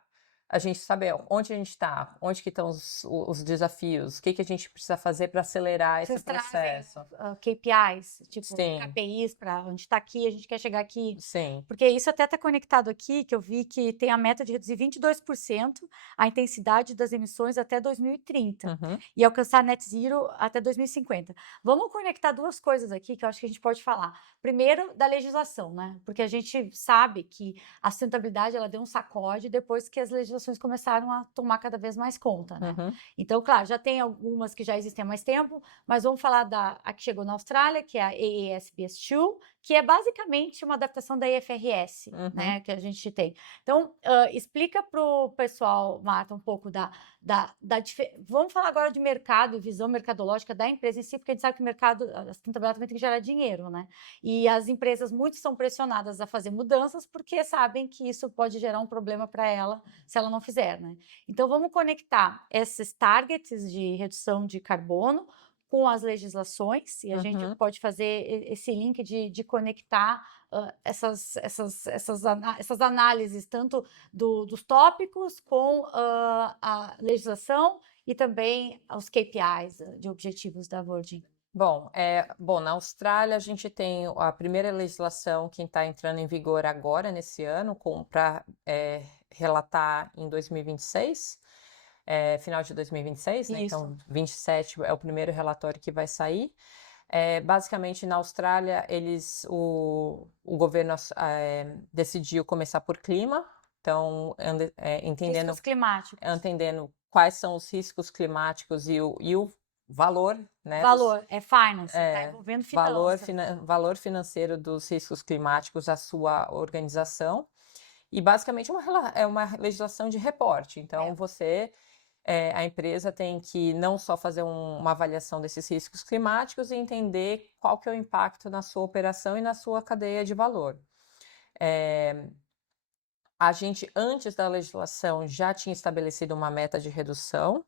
a gente saber onde a gente está, onde que estão os desafios, o que a gente precisa fazer para acelerar esse processo. KPIs, tipo Sim. KPIs, para onde está aqui, a gente quer chegar aqui. Sim. Porque isso até está conectado aqui, que eu vi que tem a meta de reduzir 22% a intensidade das emissões até 2030 e alcançar net zero até 2050. Vamos conectar 2 coisas aqui que eu acho que a gente pode falar. Primeiro, da legislação, né? Porque a gente sabe que a sustentabilidade ela deu um sacode depois que as legislações começaram a tomar cada vez mais conta, né? Então, claro, já tem algumas que já existem há mais tempo, mas vamos falar a que chegou na Austrália, que é a AASBS2, que é basicamente uma adaptação da IFRS, né, que a gente tem. Então, explica para o pessoal, Marta, um pouco vamos falar agora de mercado, visão mercadológica da empresa em si, porque a gente sabe que o mercado, a sustentabilidade também tem que gerar dinheiro, né? E as empresas muito são pressionadas a fazer mudanças porque sabem que isso pode gerar um problema para ela se ela não fizer, né? Então, vamos conectar esses targets de redução de carbono com as legislações, e a gente pode fazer esse link de conectar essas análises, tanto dos tópicos com a legislação e também os KPIs de objetivos da Virgin. Bom, na Austrália a gente tem a primeira legislação que está entrando em vigor agora, nesse ano, para relatar em 2026, final de 2026, né? Então 27 é o primeiro relatório que vai sair. Basicamente, na Austrália, o governo decidiu começar por clima, então entendendo quais são os riscos climáticos e o valor, né? Finance, está envolvendo finanças. Valor financeiro dos riscos climáticos à sua organização. E, basicamente, é uma legislação de reporte. Então, a empresa tem que não só fazer uma avaliação desses riscos climáticos e entender qual que é o impacto na sua operação e na sua cadeia de valor. A gente, antes da legislação, já tinha estabelecido uma meta de redução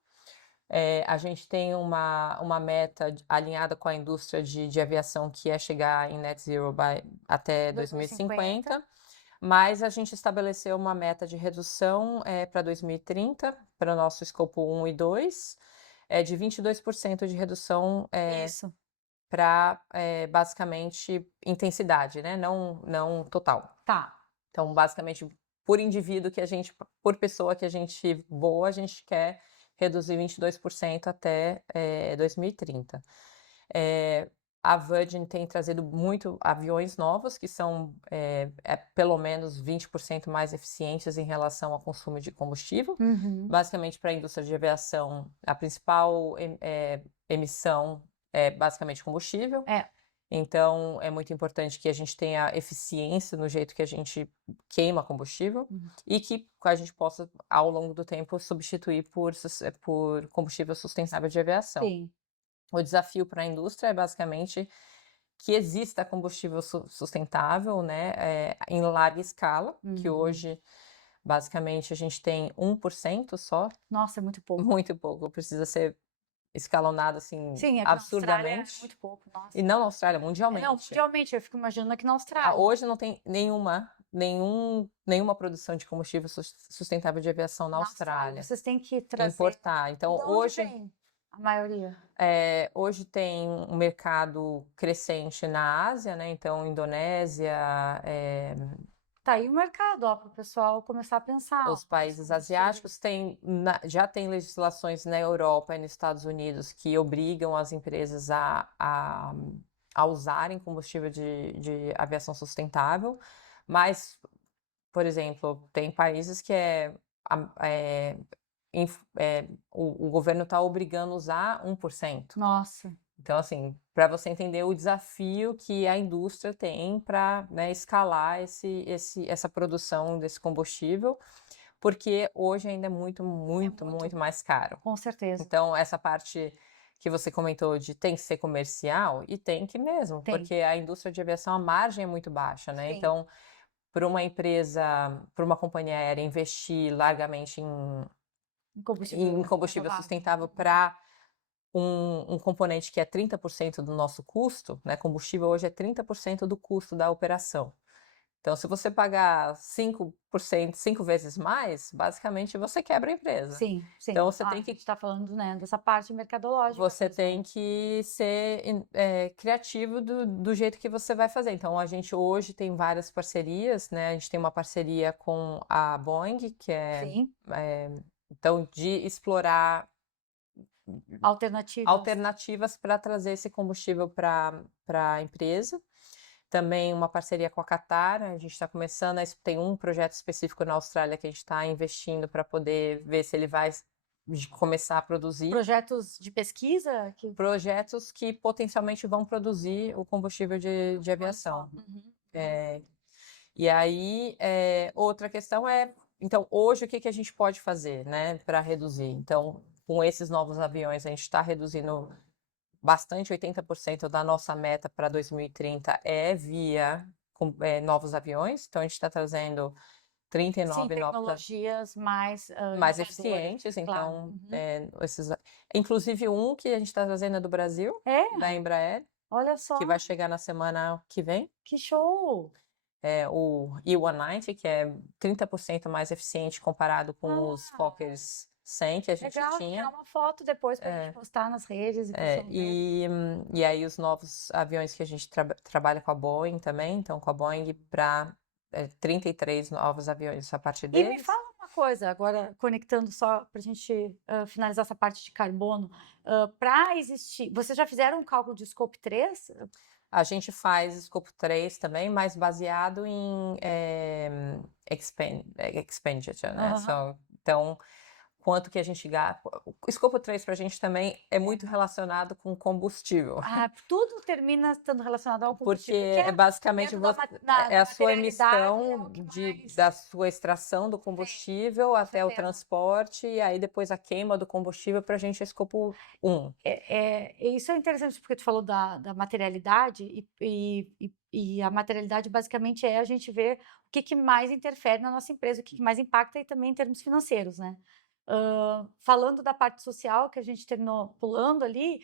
A gente tem uma meta alinhada com a indústria de aviação, que é chegar em net zero até 2050. 2050, mas a gente estabeleceu uma meta de redução para 2030, para o nosso escopo 1 e 2, de 22% de redução Isso. para basicamente intensidade, né? Não total. Tá. Então, basicamente, por indivíduo por pessoa que a gente voa, a gente quer reduzir 22% até 2030. A Virgin tem trazido muito aviões novos, que são pelo menos 20% mais eficientes em relação ao consumo de combustível. Uhum. Basicamente, para a indústria de aviação, a principal emissão é basicamente combustível. Então, é muito importante que a gente tenha eficiência no jeito que a gente queima combustível e que a gente possa, ao longo do tempo, substituir por combustível sustentável de aviação. Sim. O desafio para a indústria é basicamente que exista combustível sustentável, né, em larga escala, que hoje, basicamente, a gente tem 1% só. Nossa, é muito pouco. Muito pouco, precisa ser escalonado, assim, Sim, aqui na Austrália é absurdamente. muito pouco, nossa. E não na Austrália, mundialmente. Não, mundialmente, eu fico imaginando aqui na Austrália. Hoje não tem nenhuma produção de combustível sustentável de aviação na Austrália. Vocês têm que trazer. Importar. Então, De onde hoje, vem a maioria? hoje tem um mercado crescente na Ásia, né? Então, Indonésia, Tá aí o mercado, ó, para o pessoal começar a pensar. os países asiáticos já têm legislações na Europa e nos Estados Unidos que obrigam as empresas a usarem combustível de aviação sustentável, mas, por exemplo, tem países que o governo está obrigando a usar 1%. Nossa. Então, assim, para você entender o desafio que a indústria tem para, né, escalar essa produção desse combustível, porque hoje ainda é muito mais caro. Com certeza. Então, essa parte que você comentou de tem que ser comercial, e tem que mesmo, porque a indústria de aviação, a margem é muito baixa, né? Sim. Então, para uma empresa, para uma companhia aérea investir largamente em combustível sustentável para um componente que é 30% do nosso custo, né? Combustível hoje é 30% do custo da operação. Então, se você pagar 5%, 5 vezes mais, basicamente você quebra a empresa. Sim, sim. Então, você tem A gente está falando, né, dessa parte mercadológica. Você tem que ser criativo do jeito que você vai fazer. Então, a gente hoje tem várias parcerias, né? A gente tem uma parceria com a Boeing, que Sim. Então, de explorar alternativas para trazer esse combustível para a empresa. Também uma parceria com a Qatar, a gente está começando, tem um projeto específico na Austrália que a gente está investindo para poder ver se ele vai começar a produzir. Projetos de pesquisa? Projetos que potencialmente vão produzir o combustível de aviação. E aí, outra questão então, hoje o que a gente pode fazer, né, para reduzir? Então, com esses novos aviões, a gente está reduzindo bastante, 80% da nossa meta para 2030 via novos aviões. Então, a gente está trazendo 39 tecnologias mais eficientes. Claro. Então, inclusive um que a gente está trazendo é do Brasil, da Embraer. Olha só. Que vai chegar na semana que vem. Que show! O E190, que é 30% mais eficiente comparado com os Fokkers 100 que a gente tinha. Legal, tirar uma foto depois para a gente postar nas redes. E aí os novos aviões que a gente trabalha com a Boeing também, então com a Boeing para 33 novos aviões a partir deles. E me fala uma coisa, agora conectando só para a gente finalizar essa parte de carbono, para existir, vocês já fizeram um cálculo de Scope 3? A gente faz Scope 3 também, mas baseado em expenditure, né? Então, quanto que a gente gasta. O Scope 3 para a gente também é muito relacionado com combustível. Tudo termina estando relacionado ao combustível. Porque é basicamente a sua emissão da sua extração do combustível até o transporte, e aí depois a queima do combustível para a gente é Escopo 1. Isso é interessante porque tu falou da materialidade, e a materialidade basicamente é a gente ver o que mais interfere na nossa empresa, o que mais impacta, e também em termos financeiros, né? falando da parte social, que a gente terminou pulando ali,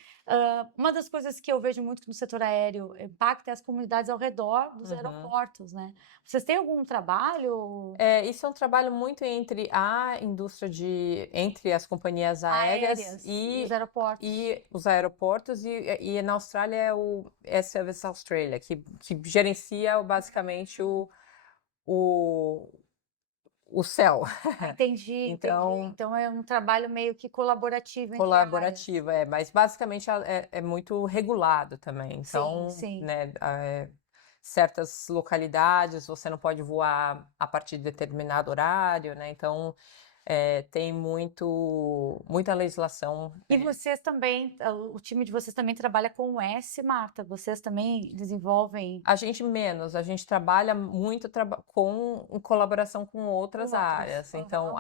uma das coisas que eu vejo muito que no setor aéreo impacta é as comunidades ao redor dos Uhum. aeroportos, né. Vocês têm algum trabalho Isso é um trabalho muito entre a indústria entre as companhias aéreas aéreas e os aeroportos? e os aeroportos, e na Austrália é o Air Service Australia, que gerencia basicamente o, o céu. Ah, entendi, entendi. Então, Então é um trabalho meio que colaborativo entre áreas. colaborativo, mas basicamente é muito regulado também. Sim, Então, sim. né, certas localidades você não pode voar a partir de determinado horário, né? Então, tem muita legislação. E vocês também, o time de vocês também trabalha com o S, Marta? Vocês também desenvolvem A gente menos, a gente trabalha muito em colaboração com com outras outros? áreas. Então, Aham.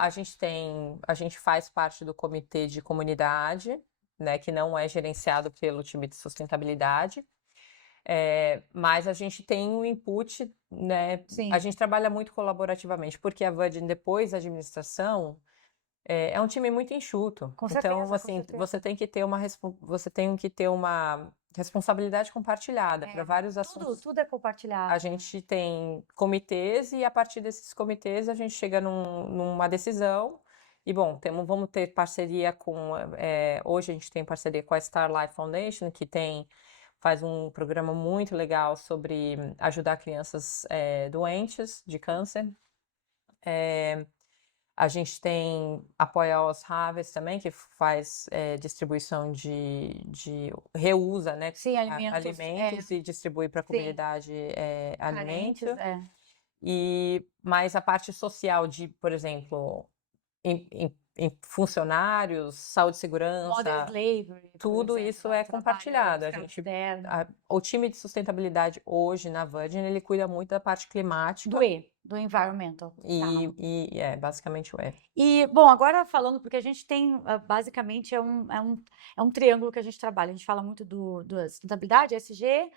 a gente faz parte do comitê de comunidade, né, que não é gerenciado pelo time de sustentabilidade. Mas a gente tem um input, né? A Sim, gente trabalha muito colaborativamente, porque a Virgin, depois da administração, é um time muito enxuto. com Então, certeza, com assim, certeza. você tem que ter uma responsabilidade compartilhada para É, vários tudo, assuntos. tudo é A compartilhado, né? gente tem comitês e a partir desses comitês a gente chega numa decisão. E bom, vamos ter parceria hoje a gente tem parceria com a Star Life Foundation, que faz um programa muito legal sobre ajudar crianças doentes de câncer. A gente tem apoia os Harvest também, que faz distribuição reusa, né, Sim, alimentos, alimentos e distribui para a sim, comunidade alimento. carentes, é. Mais a parte social de, por exemplo, em funcionários, saúde e Modern segurança, slavery, por tudo exemplo, isso é é o trabalho compartilhado. escravizerno. O time de sustentabilidade hoje na Virgin, ele cuida muito da parte Do climática E, do environmental, tá. e é basicamente o E. E, bom, agora falando, porque a gente tem, basicamente, é um triângulo que a gente trabalha. A gente fala muito da sustentabilidade, ESG,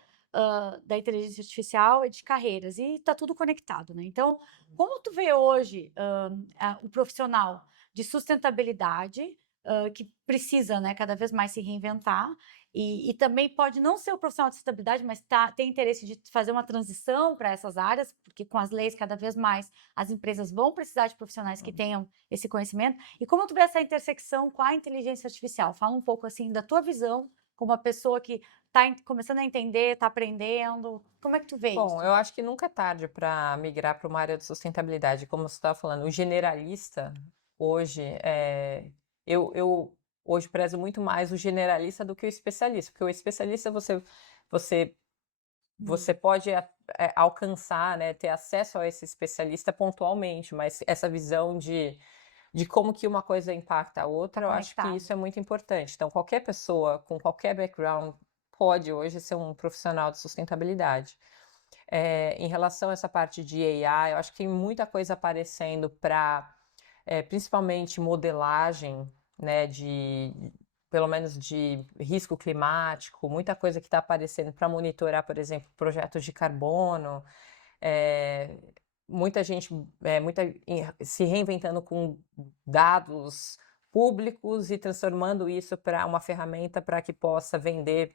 da inteligência artificial e de carreiras, e está tudo conectado, né? Então, como tu vê hoje o profissional de sustentabilidade, que precisa, né, cada vez mais se reinventar, e também pode não ser o profissional de sustentabilidade, mas tem interesse de fazer uma transição para essas áreas, porque com as leis cada vez mais as empresas vão precisar de profissionais que tenham esse conhecimento. E como tu vê essa intersecção com a inteligência artificial? Fala um pouco assim da tua visão como uma pessoa que está começando a entender, está aprendendo. Como é que tu vê Bom, isso? eu acho que nunca é tarde para migrar para uma área de sustentabilidade. Como você estava falando, o generalista hoje, eu hoje prezo muito mais o generalista do que o especialista, porque o especialista você, você pode alcançar, né, ter acesso a esse especialista pontualmente, mas essa visão de como que uma coisa impacta a Está outra, eu acho que conectado. isso é muito importante. Então, qualquer pessoa com qualquer background pode hoje ser um profissional de sustentabilidade. Em relação a essa parte de AI, eu acho que tem muita coisa aparecendo para, principalmente modelagem, né, pelo menos de risco climático, muita coisa que está aparecendo para monitorar, por exemplo, projetos de carbono, eh, muita gente se reinventando com dados públicos e transformando isso para uma ferramenta para que possa vender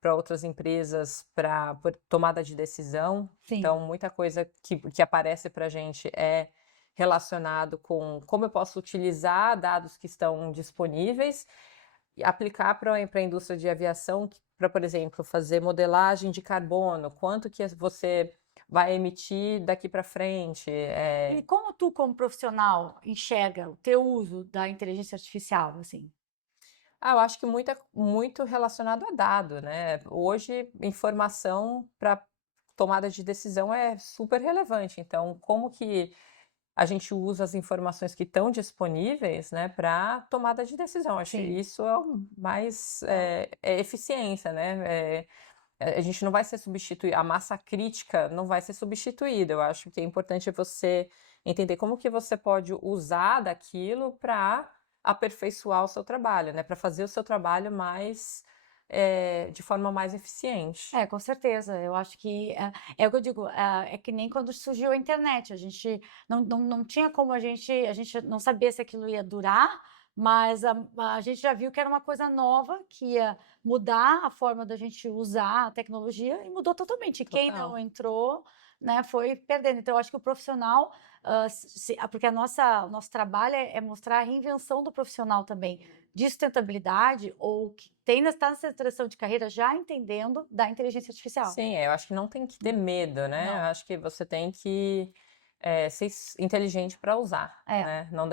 para outras empresas para tomada de decisão. Sim. Então, muita coisa que aparece para a gente é relacionado com como eu posso utilizar dados que estão disponíveis e aplicar para a indústria de aviação, para, por exemplo, fazer modelagem de carbono, quanto que você vai emitir daqui para frente. E como tu, como profissional, enxerga o teu uso da inteligência artificial, assim? Eu acho que muito relacionado a dado, né? Hoje, informação para tomada de decisão é super relevante. Então, como que a gente usa as informações que estão disponíveis, né, para tomada de decisão? Acho que Sim. isso é o mais É. é eficiência, né? A gente não vai ser substituído, a massa crítica não vai ser substituída. Eu acho que é importante você entender como que você pode usar daquilo para aperfeiçoar o seu trabalho, né? Para fazer o seu trabalho mais de forma mais eficiente. Com certeza. Eu acho que é o que eu digo, é que nem quando surgiu a internet. A gente não tinha como a gente não sabia se aquilo ia durar, mas a gente já viu que era uma coisa nova, que ia mudar a forma da gente usar a tecnologia e mudou totalmente. Quem Total. não entrou, né, foi perdendo. Então, eu acho que o profissional, porque o nosso trabalho é mostrar a reinvenção do profissional também, de sustentabilidade, ou que está nessa transição de carreira já entendendo da inteligência artificial. Sim, eu acho que não tem que ter medo, né? Não. Eu acho que você tem que ser inteligente para usar, né? Não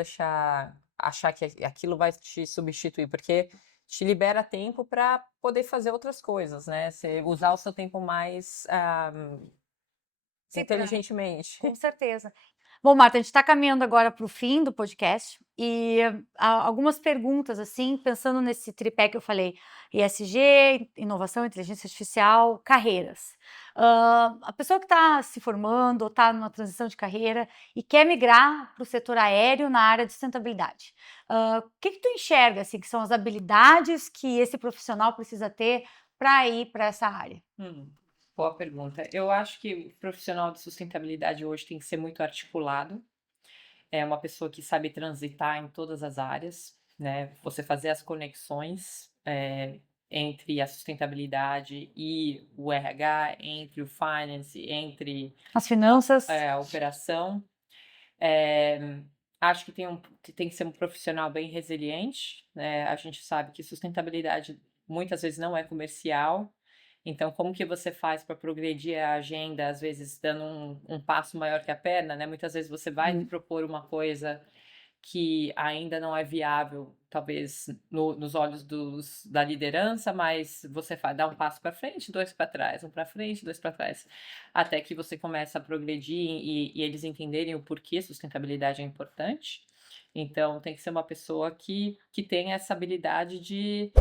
achar que aquilo vai te substituir, porque te libera tempo para poder fazer outras coisas, né? Você usar o seu tempo mais Sim, inteligentemente. com certeza. Bom, Marta, a gente está caminhando agora para o fim do podcast e algumas perguntas, assim, pensando nesse tripé que eu falei: ESG, inovação, inteligência artificial, carreiras. A pessoa que está se formando ou está numa transição de carreira e quer migrar para o setor aéreo na área de sustentabilidade. O que tu enxerga, assim, que são as habilidades que esse profissional precisa ter para ir para essa área? Boa pergunta. Eu acho que o profissional de sustentabilidade hoje tem que ser muito articulado. É uma pessoa que sabe transitar em todas as áreas, né? Você fazer as conexões entre a sustentabilidade e o RH, entre o finance, entre As finanças. a operação. Acho que tem que ser um profissional bem resiliente, né? A gente sabe que sustentabilidade muitas vezes não é comercial. Então, como que você faz para progredir a agenda, às vezes dando um passo maior que a perna, né? Muitas vezes você vai propor uma coisa que ainda não é viável, talvez nos olhos da liderança, mas você dá um passo para frente, dois para trás, um para frente, dois para trás, até que você começa a progredir e eles entenderem o porquê sustentabilidade é importante. Então, tem que ser uma pessoa que tenha essa habilidade de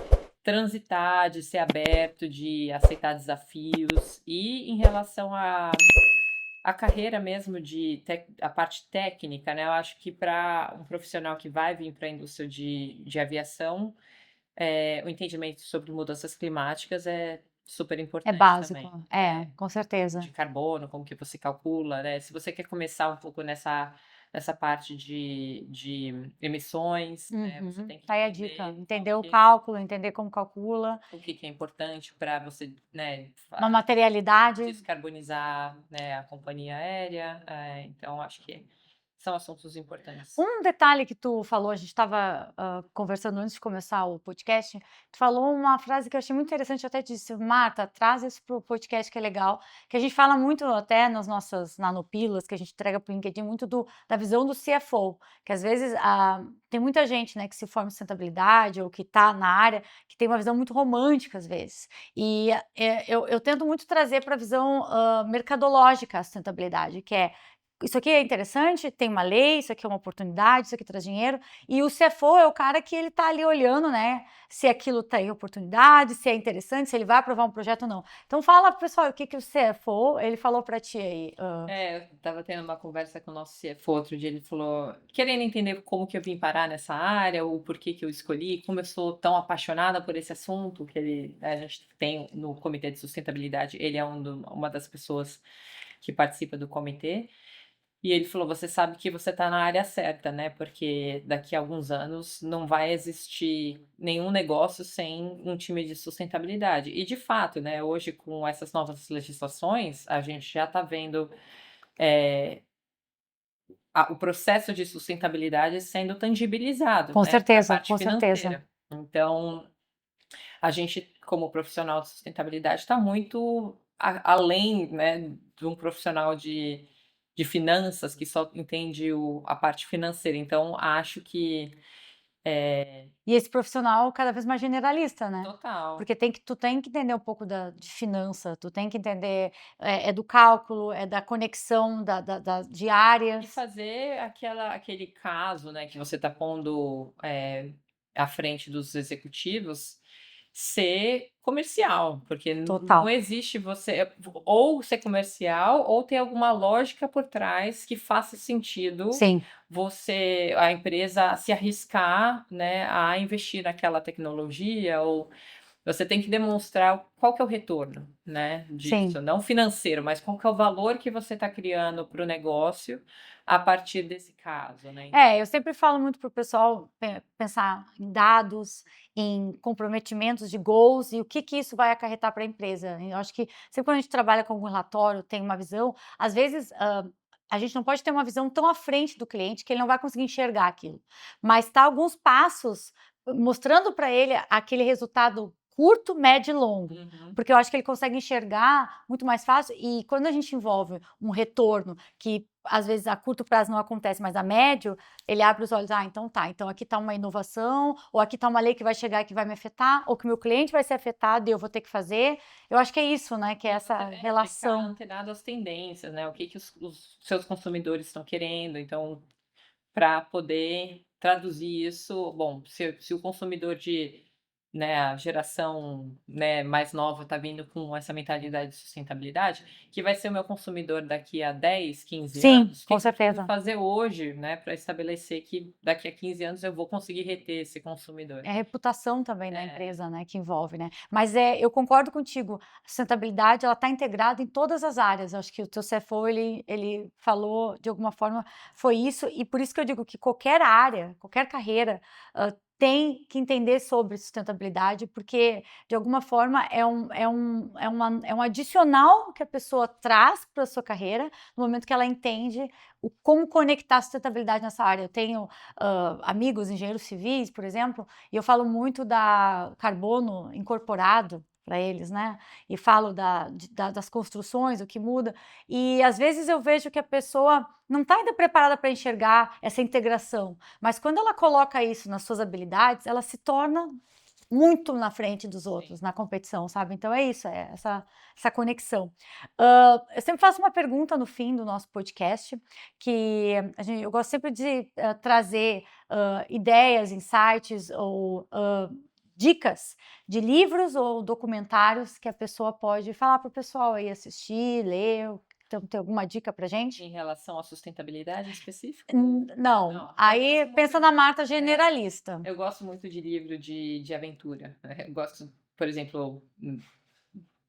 transitar, de ser aberto, de aceitar desafios. E em relação a carreira mesmo a parte técnica, né? Eu acho que para um profissional que vai vir para a indústria de aviação, o entendimento sobre mudanças climáticas é super É importante básico, também. com certeza. De carbono, como que você calcula, né? Se você quer começar um pouco nessa parte de emissões, né? Você tem que Tá aí a dica, entender entender o cálculo, entender como calcula, o que é importante para você, né, uma materialidade. descarbonizar, né, a companhia aérea. Então, acho que são assuntos importantes. Um detalhe que tu falou, a gente estava conversando antes de começar o podcast, tu falou uma frase que eu achei muito interessante, eu até disse: Marta, traz isso pro podcast que é legal, que a gente fala muito até nas nossas nanopílulas, que a gente entrega pro LinkedIn, muito da visão do CFO, que às vezes tem muita gente, né, que se forma em sustentabilidade ou que está na área, que tem uma visão muito romântica às vezes, e eu tento muito trazer para a visão mercadológica a sustentabilidade, que é: isso aqui é interessante, tem uma lei, isso aqui é uma oportunidade, isso aqui traz dinheiro. E o CFO é o cara que ele tá ali olhando, né, se aquilo tem oportunidade, se é interessante, se ele vai aprovar um projeto ou não. Então fala, pessoal, o que o CFO, ele falou para ti aí. Eu tava tendo uma conversa com o nosso CFO outro dia, ele falou, querendo entender como que eu vim parar nessa área, o porquê que eu escolhi, como eu sou tão apaixonada por esse assunto, que a gente tem no Comitê de Sustentabilidade, ele é uma das pessoas que participa do comitê. E ele falou: você sabe que você está na área certa, né? Porque daqui a alguns anos não vai existir nenhum negócio sem um time de sustentabilidade. E de fato, né? Hoje, com essas novas legislações, a gente já está vendo o processo de sustentabilidade sendo tangibilizado, Com né? Para a certeza, parte com certeza. financeira. Então, a gente, como profissional de sustentabilidade, está muito além, né, de um profissional de finanças que só entende a parte financeira. Então, acho que E esse profissional cada vez mais generalista, né? total. Porque tu tem que entender um pouco de finança, tu tem que entender do cálculo, da conexão de E áreas. fazer aquele caso, né, que você está pondo à frente dos executivos ser comercial, porque Total. não existe você ou ser comercial ou ter alguma lógica por trás que faça sentido Sim. a empresa se arriscar, né, a investir naquela tecnologia ou você tem que demonstrar qual que é o retorno, né, Sim. disso, não financeiro, mas qual que é o valor que você está criando para o negócio a partir desse caso, né. É, eu sempre falo muito para o pessoal pensar em dados, em comprometimentos de goals e o que que isso vai acarretar para a empresa. Eu acho que sempre quando a gente trabalha com algum relatório, tem uma visão, às vezes, a gente não pode ter uma visão tão à frente do cliente que ele não vai conseguir enxergar aquilo. Mas tá alguns passos mostrando para ele aquele resultado curto, médio e longo. Uhum. Porque eu acho que ele consegue enxergar muito mais fácil e quando a gente envolve um retorno que às vezes a curto prazo não acontece, mas a médio, ele abre os olhos, então tá, então aqui tá uma inovação, ou aqui tá uma lei que vai chegar e que vai me afetar, ou que o meu cliente vai ser afetado e eu vou ter que fazer. Eu acho que é isso, né, que é essa Tem que estar relação. antenado às tendências, né, o que que os seus consumidores estão querendo, então, para poder traduzir isso, bom, se o consumidor de, né, a geração, né, mais nova está vindo com essa mentalidade de sustentabilidade, que vai ser o meu consumidor daqui a 10, 15 Sim, anos, o que com que eu preciso certeza. fazer hoje, né, para estabelecer que daqui a 15 anos eu vou conseguir reter esse consumidor. É a reputação também da É. empresa, né, que envolve, né. Mas, eu concordo contigo, a sustentabilidade ela está integrada em todas as áreas, eu acho que o teu CFO ele falou de alguma forma, foi isso, e por isso que eu digo que qualquer área, qualquer carreira, tem que entender sobre sustentabilidade, porque de alguma forma é um adicional que a pessoa traz para a sua carreira, no momento que ela entende o como conectar a sustentabilidade nessa área. Eu tenho, amigos engenheiros civis, por exemplo, e eu falo muito da carbono incorporado para eles, né, e falo das construções, o que muda, e às vezes eu vejo que a pessoa não está ainda preparada para enxergar essa integração, mas quando ela coloca isso nas suas habilidades, ela se torna muito na frente dos Sim. outros na competição, sabe. Então é isso, é essa conexão. Eu sempre faço uma pergunta no fim do nosso podcast, que eu gosto sempre de, trazer, ideias, insights ou, dicas de livros ou documentários que a pessoa pode falar para o pessoal aí assistir, ler. Então tem alguma dica pra gente? Em relação à sustentabilidade em específico? Não, Não, eu aí gosto muito pensa na Marta é, generalista. eu gosto muito de livro de aventura, eu gosto, por exemplo,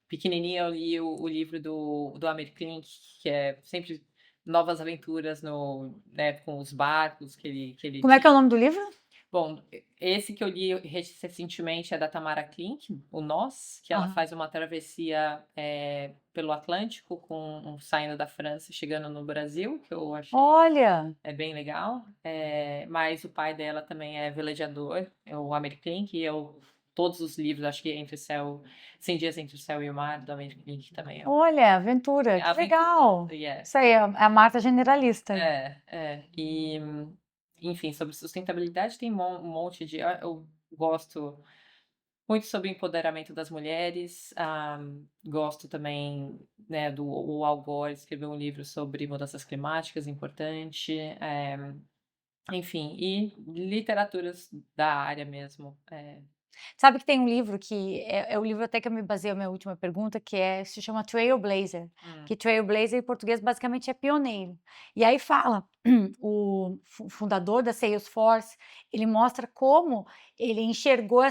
pequenininha eu li o livro do Amir Klink, que é sempre novas aventuras no né, com os barcos que ele Como é que é o tinha. nome do livro? Bom, esse que eu li recentemente é da Tamara Klink, o Nós, que ela Aham. faz uma travessia, pelo Atlântico saindo da França chegando no Brasil, que eu achei Olha, bem legal. Mas o pai dela também é velejador, é o Amir Klink, e todos os livros, acho que Entre o Céu 100 Dias Entre o Céu e o Mar, do Amir Klink também olha, aventura, é que aventura. legal. Isso aí, é a Marta generalista. E, enfim, sobre sustentabilidade tem um monte de. Eu gosto muito sobre o empoderamento das mulheres, gosto também, né, do o Al Gore escreveu um livro sobre mudanças climáticas, importante, enfim, e literaturas da área mesmo. Sabe que tem um livro que é o livro até que eu me baseei a minha última pergunta, que se chama Trailblazer, Hum, que Trailblazer em português basicamente é pioneiro. E aí fala, o fundador da Salesforce, ele mostra como ele enxergou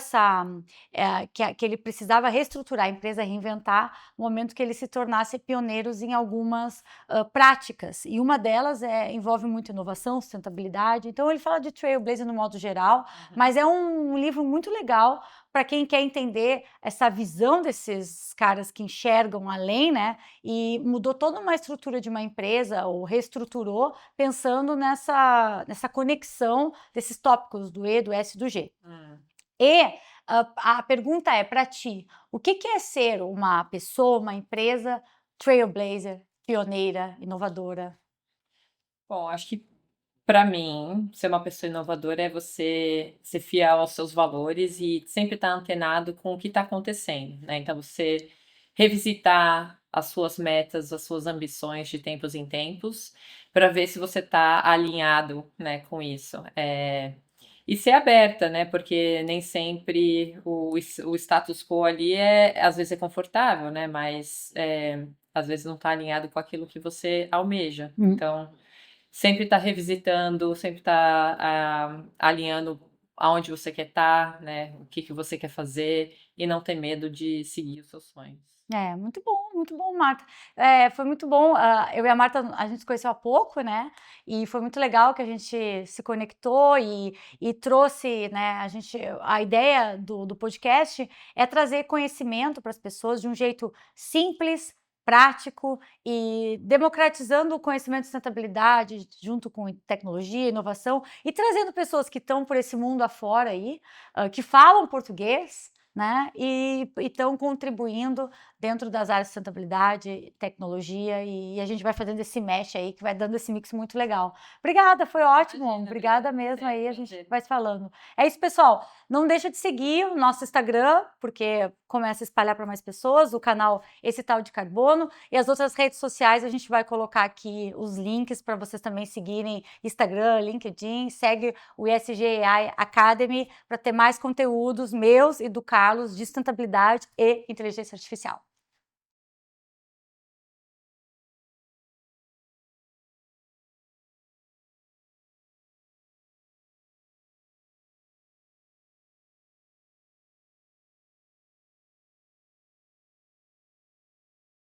que ele precisava reestruturar a empresa, reinventar, no momento que ele se tornasse pioneiros em algumas, práticas. E uma delas envolve muito inovação, sustentabilidade. Então ele fala de Trailblazer no modo geral, uhum, mas é um livro muito legal para quem quer entender essa visão desses caras que enxergam além, né? E mudou toda uma estrutura de uma empresa, ou reestruturou, pensando nessa conexão desses tópicos do E, do S e do G. hum. E a pergunta é para ti: o que que é ser uma pessoa, uma empresa trailblazer, pioneira, inovadora? Bom, acho que para mim, ser uma pessoa inovadora é você ser fiel aos seus valores e sempre estar antenado com o que está acontecendo, né. Então você revisitar as suas metas, as suas ambições de tempos em tempos, para ver se você está alinhado, né, com isso. E ser aberta, né, porque nem sempre o status quo ali às vezes é confortável, né, mas, às vezes não está alinhado com aquilo que você almeja. Hum. Então sempre tá revisitando, sempre tá, alinhando aonde você quer estar, né? O que você quer fazer e não ter medo de seguir os seus sonhos. Muito bom, Marta. Foi muito bom. Eu e a Marta, a gente se conheceu há pouco, né? E foi muito legal que a gente se conectou e trouxe, né? A ideia do podcast é trazer conhecimento para as pessoas de um jeito simples, prático e democratizando o conhecimento de sustentabilidade junto com tecnologia, inovação e trazendo pessoas que estão por esse mundo afora aí, que falam português, né? E estão contribuindo dentro das áreas de sustentabilidade, tecnologia, e a gente vai fazendo esse mesh aí, que vai dando esse mix muito legal. Obrigada, foi ótimo. Imagina, Obrigada obrigada a mesmo você, aí, a gente prazer. vai se falando. É isso, pessoal. Não deixa de seguir o nosso Instagram, porque começa a espalhar para mais pessoas, o canal Esse Tal de Carbono, e as outras redes sociais a gente vai colocar aqui os links para vocês também seguirem Instagram, LinkedIn, segue o ESG AI Academy para ter mais conteúdos meus e do Carlos de sustentabilidade e inteligência artificial.